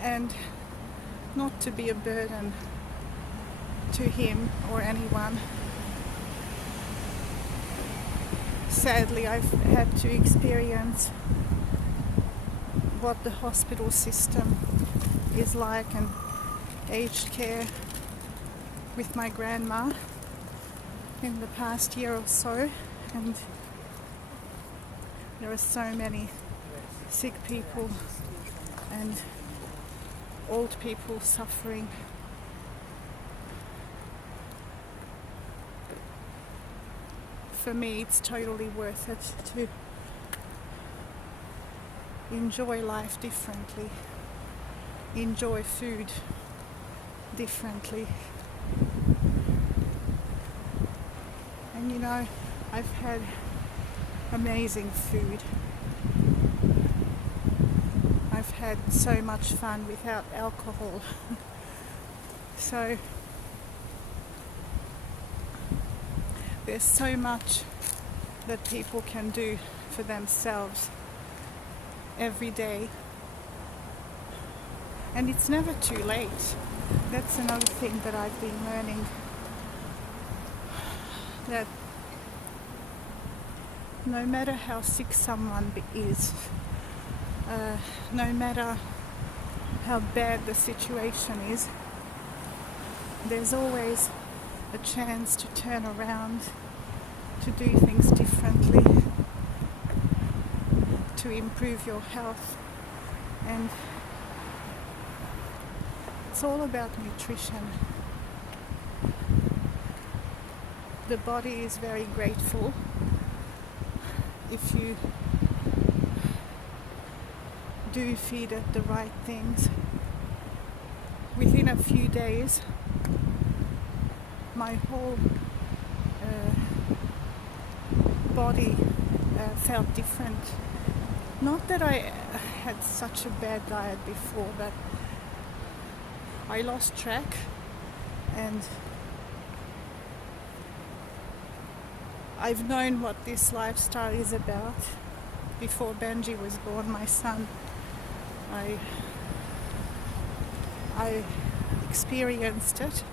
and not to be a burden to him or anyone. Sadly, I've had to experience what the hospital system is like, and aged care with my grandma in the past year or so, and there are so many sick people and old people suffering. For me, it's totally worth it to enjoy life differently, enjoy food differently. And you know, I've had amazing food. I've had so much fun without alcohol. So there's so much that people can do for themselves every day, and it's never too late. That's another thing that I've been learning, that no matter how sick someone is, no matter how bad the situation is, there's always a chance to turn around, to do things differently, to improve your health. And it's all about nutrition. The body is very grateful if you do feed it the right things. within a few days, my whole body felt different. Not that I had such a bad diet before, but I lost track, and I've known what this lifestyle is about before Benji was born, my son. I experienced it,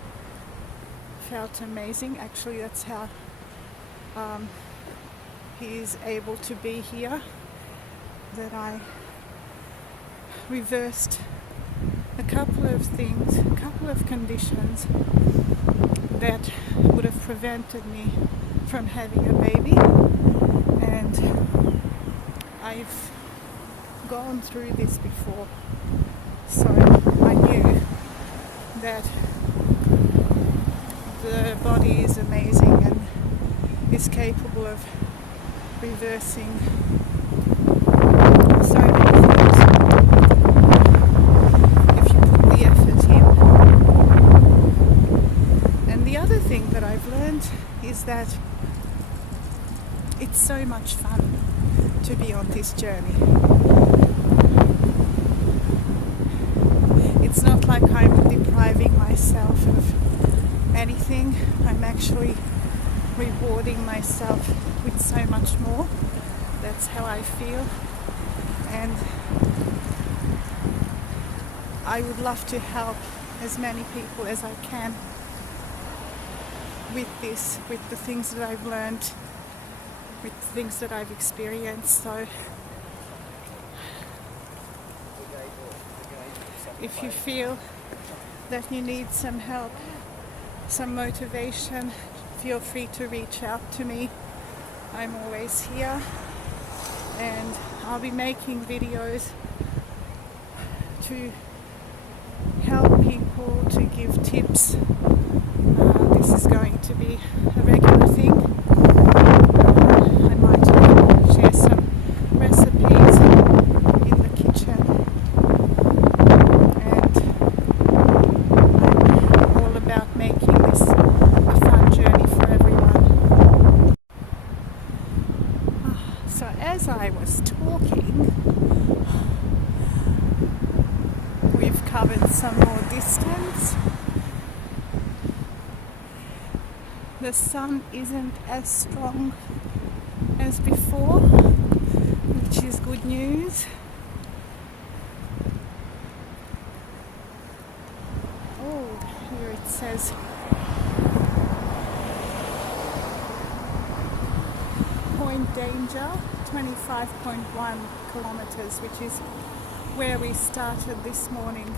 felt amazing. Actually, that's how he is able to be here, that I reversed a couple of things, a couple of conditions that would have prevented me from having a baby, and I've gone through this before, so I knew that the body is amazing and is capable of reversing so many things if you put the effort in. And the other thing that I've learned is that it's so much fun to be on this journey. It's not like I'm depriving myself of anything. I'm actually rewarding myself with so much more. That's how I feel, and I would love to help as many people as I can with this, with the things that I've learned, with the things that I've experienced. So if you feel that you need some help, some motivation, feel free to reach out to me. I'm always here, and I'll be making videos to help people, to give tips. This is going to be a regular thing. I might share some recipes in the kitchen, and I'm all about making this a fun journey for everyone. So as I was talking, we've covered some more distance. The sun isn't as strong as before, which is good news. Oh, here it says Point Danger, 25.1 kilometers, which is where we started this morning.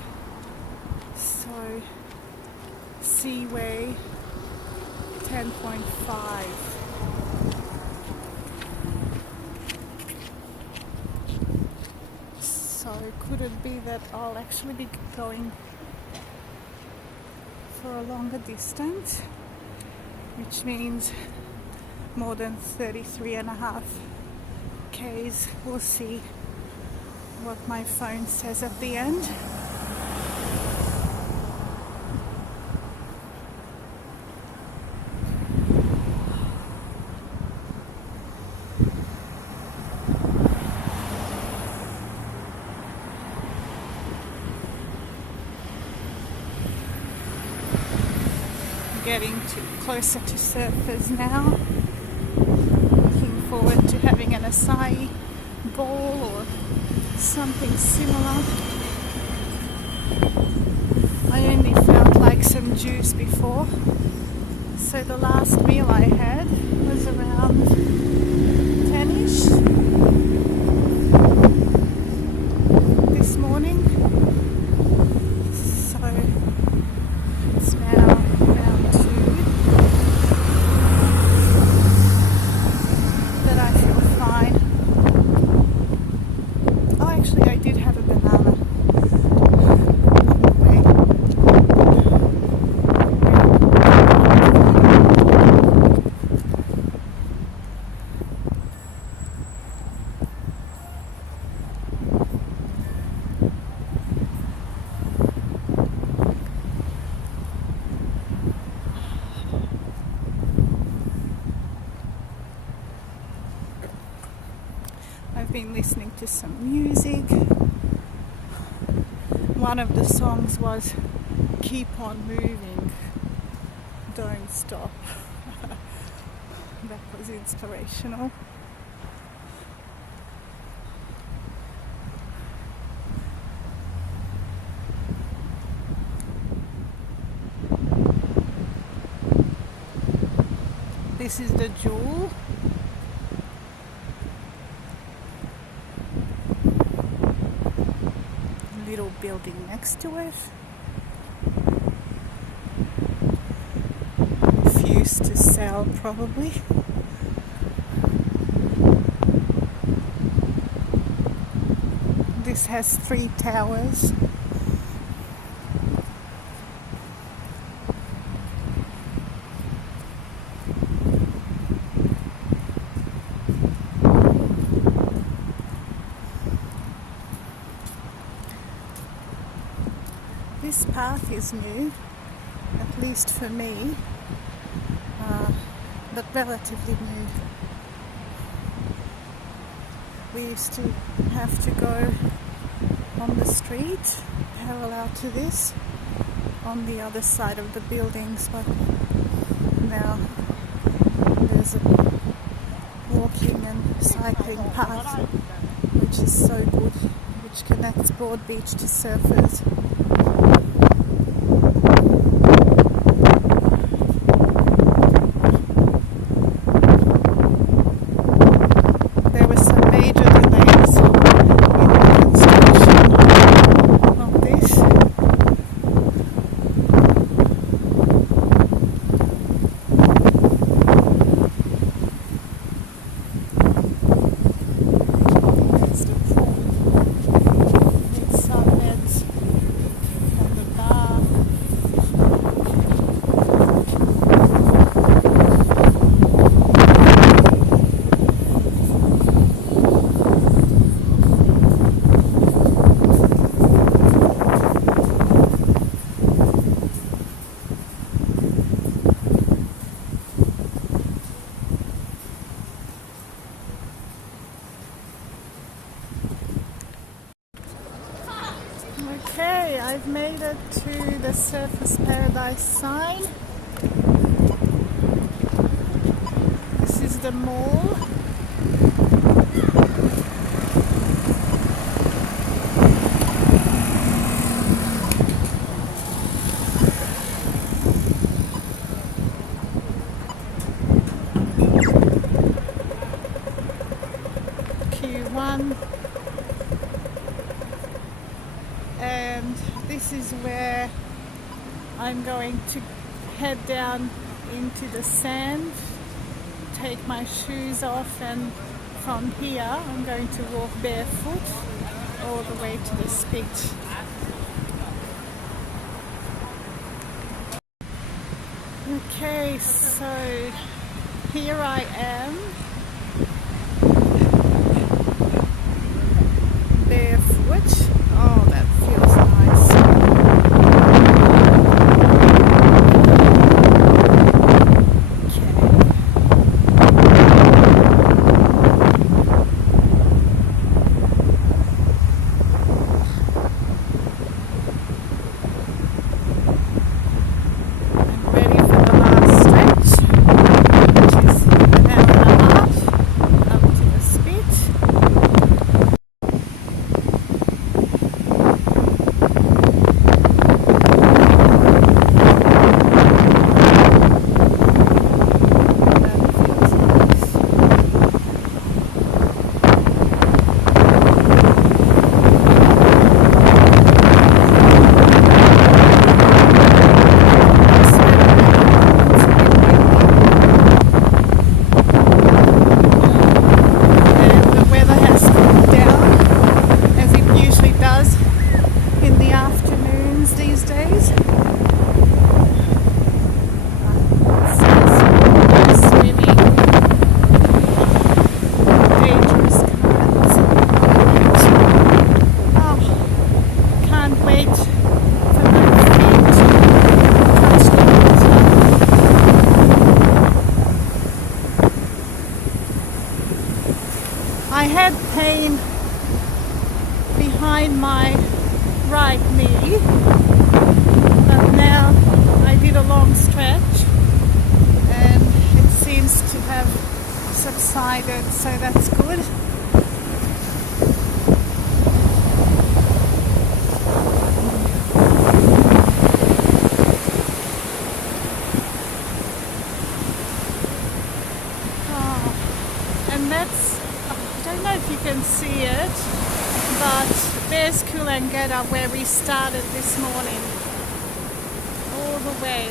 So, Seaway 10.5. So could it be that I'll actually be going for a longer distance, which means more than 33.5 Ks. We'll see what my phone says at the end. Getting closer to surfers now. Looking forward to having an acai bowl or something similar. I only felt like some juice before, so the last meal I had was around 10ish this morning. So it's now around 2 that I feel fine. Oh, actually I did have a banana. been listening to some music. One of the songs was Keep On Moving, Don't Stop. That was inspirational. This is the Jewel. Little building next to it. Refused to sell probably. This has 3 towers. This path is new, at least for me, but relatively new. We used to have to go on the street parallel to this on the other side of the buildings, but now there's a walking and cycling path which is so good, which connects Broad Beach to surfers. Okay, I've made it to the Surfers Paradise sign. This is the mall. Q1. And this is where I'm going to head down into the sand, take my shoes off, and from here I'm going to walk barefoot all the way to this beach. Okay, so here I am, barefoot. Oh, that feels nice. I'm ready for the last stretch, which is an hour and a half. behind my right knee, but now I did a long stretch and it seems to have subsided, so that's good. And that's, I don't know if you can see it, but there's Coolangatta where we started this morning, all the way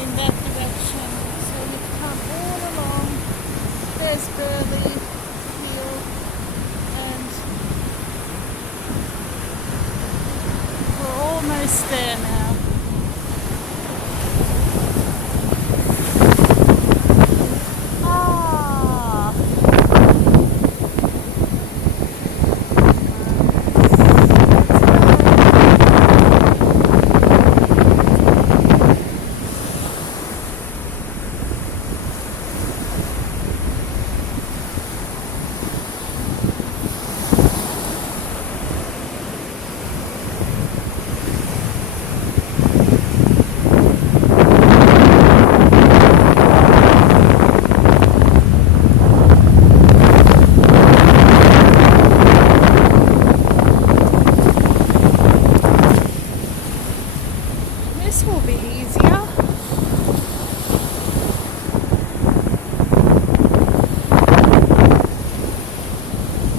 in that direction. So you come all along, there's Burley Hill, and we're almost there now. This will be easier.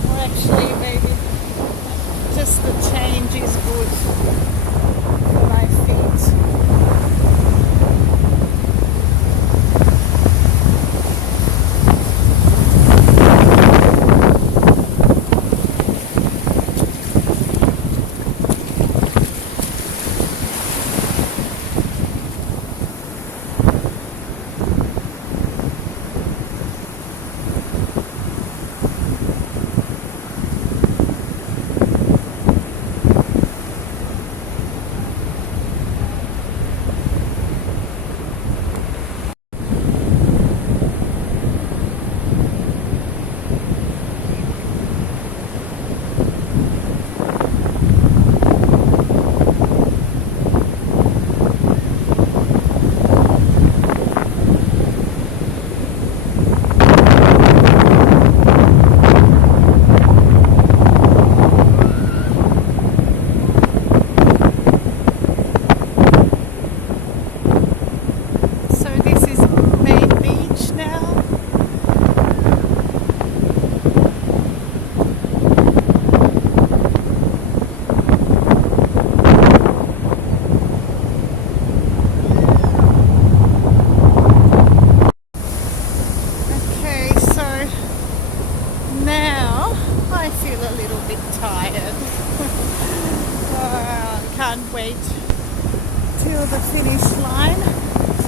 Or actually maybe just the change is good for my feet. I feel a little bit tired. Can't wait till the finish line.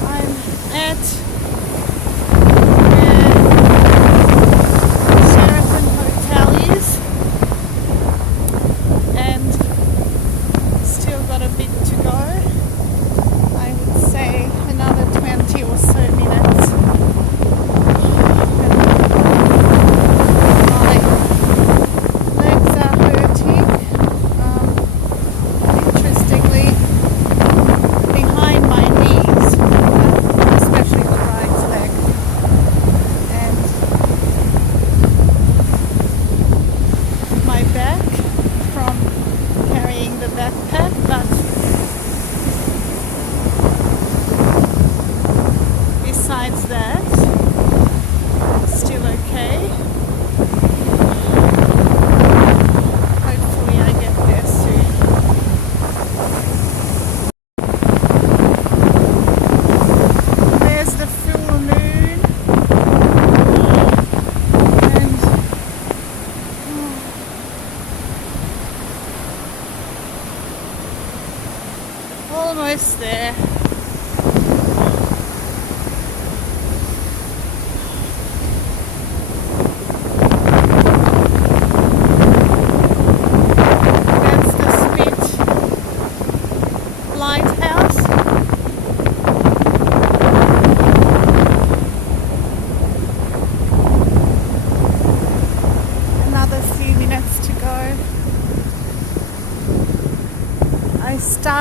I'm at where Sheraton Hotel is and still got a bit to go. I would say another 20 or so minutes. Especially the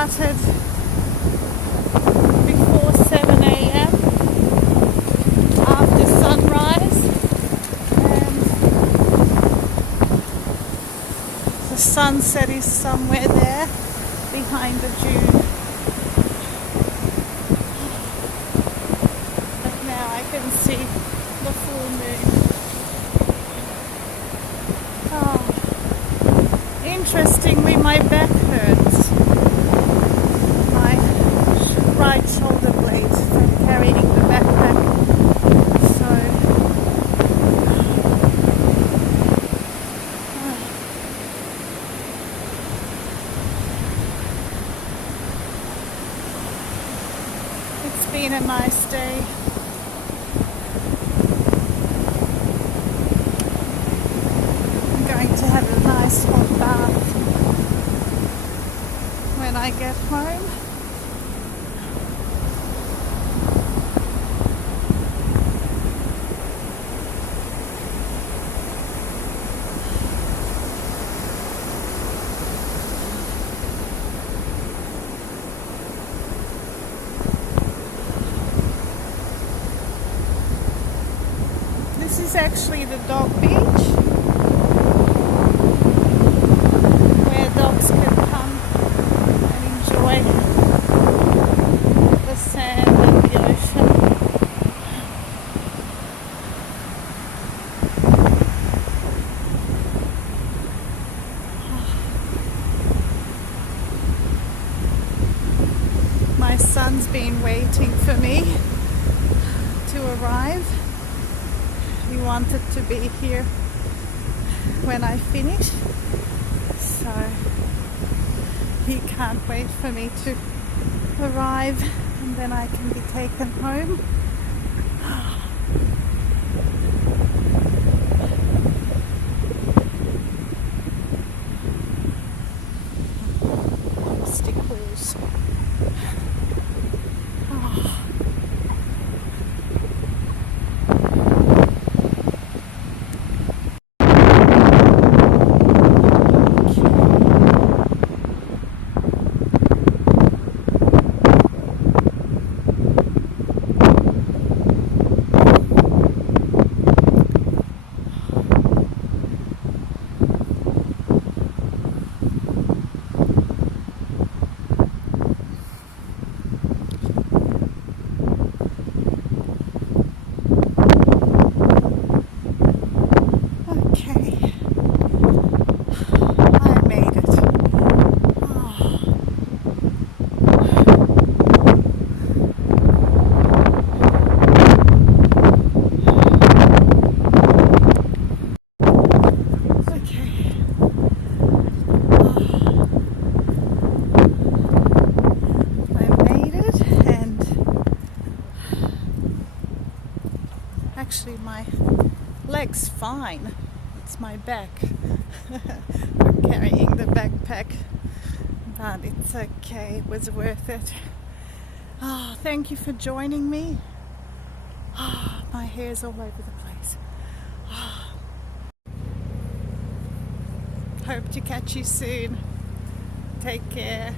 started before 7 a.m. after sunrise, and the sunset is somewhere there behind the dune. But now I can see the full moon. Oh, interestingly, my back hurts. My right shoulder blade from carrying the backpack. So, it's been a nice day. I'm going to have a nice hot bath when I get home. This is actually the dog beach, where dogs can come and enjoy the sand and the ocean. My son's been waiting for me to arrive. He wanted to be here when I finish, so he can't wait for me to arrive, and then I can be taken home. Obstacles. Oh. Actually, my leg's fine. It's my back. I'm carrying the backpack, but it's okay. It was worth it. Oh, thank you for joining me. Oh, my hair's all over the place. Oh. Hope to catch you soon. Take care.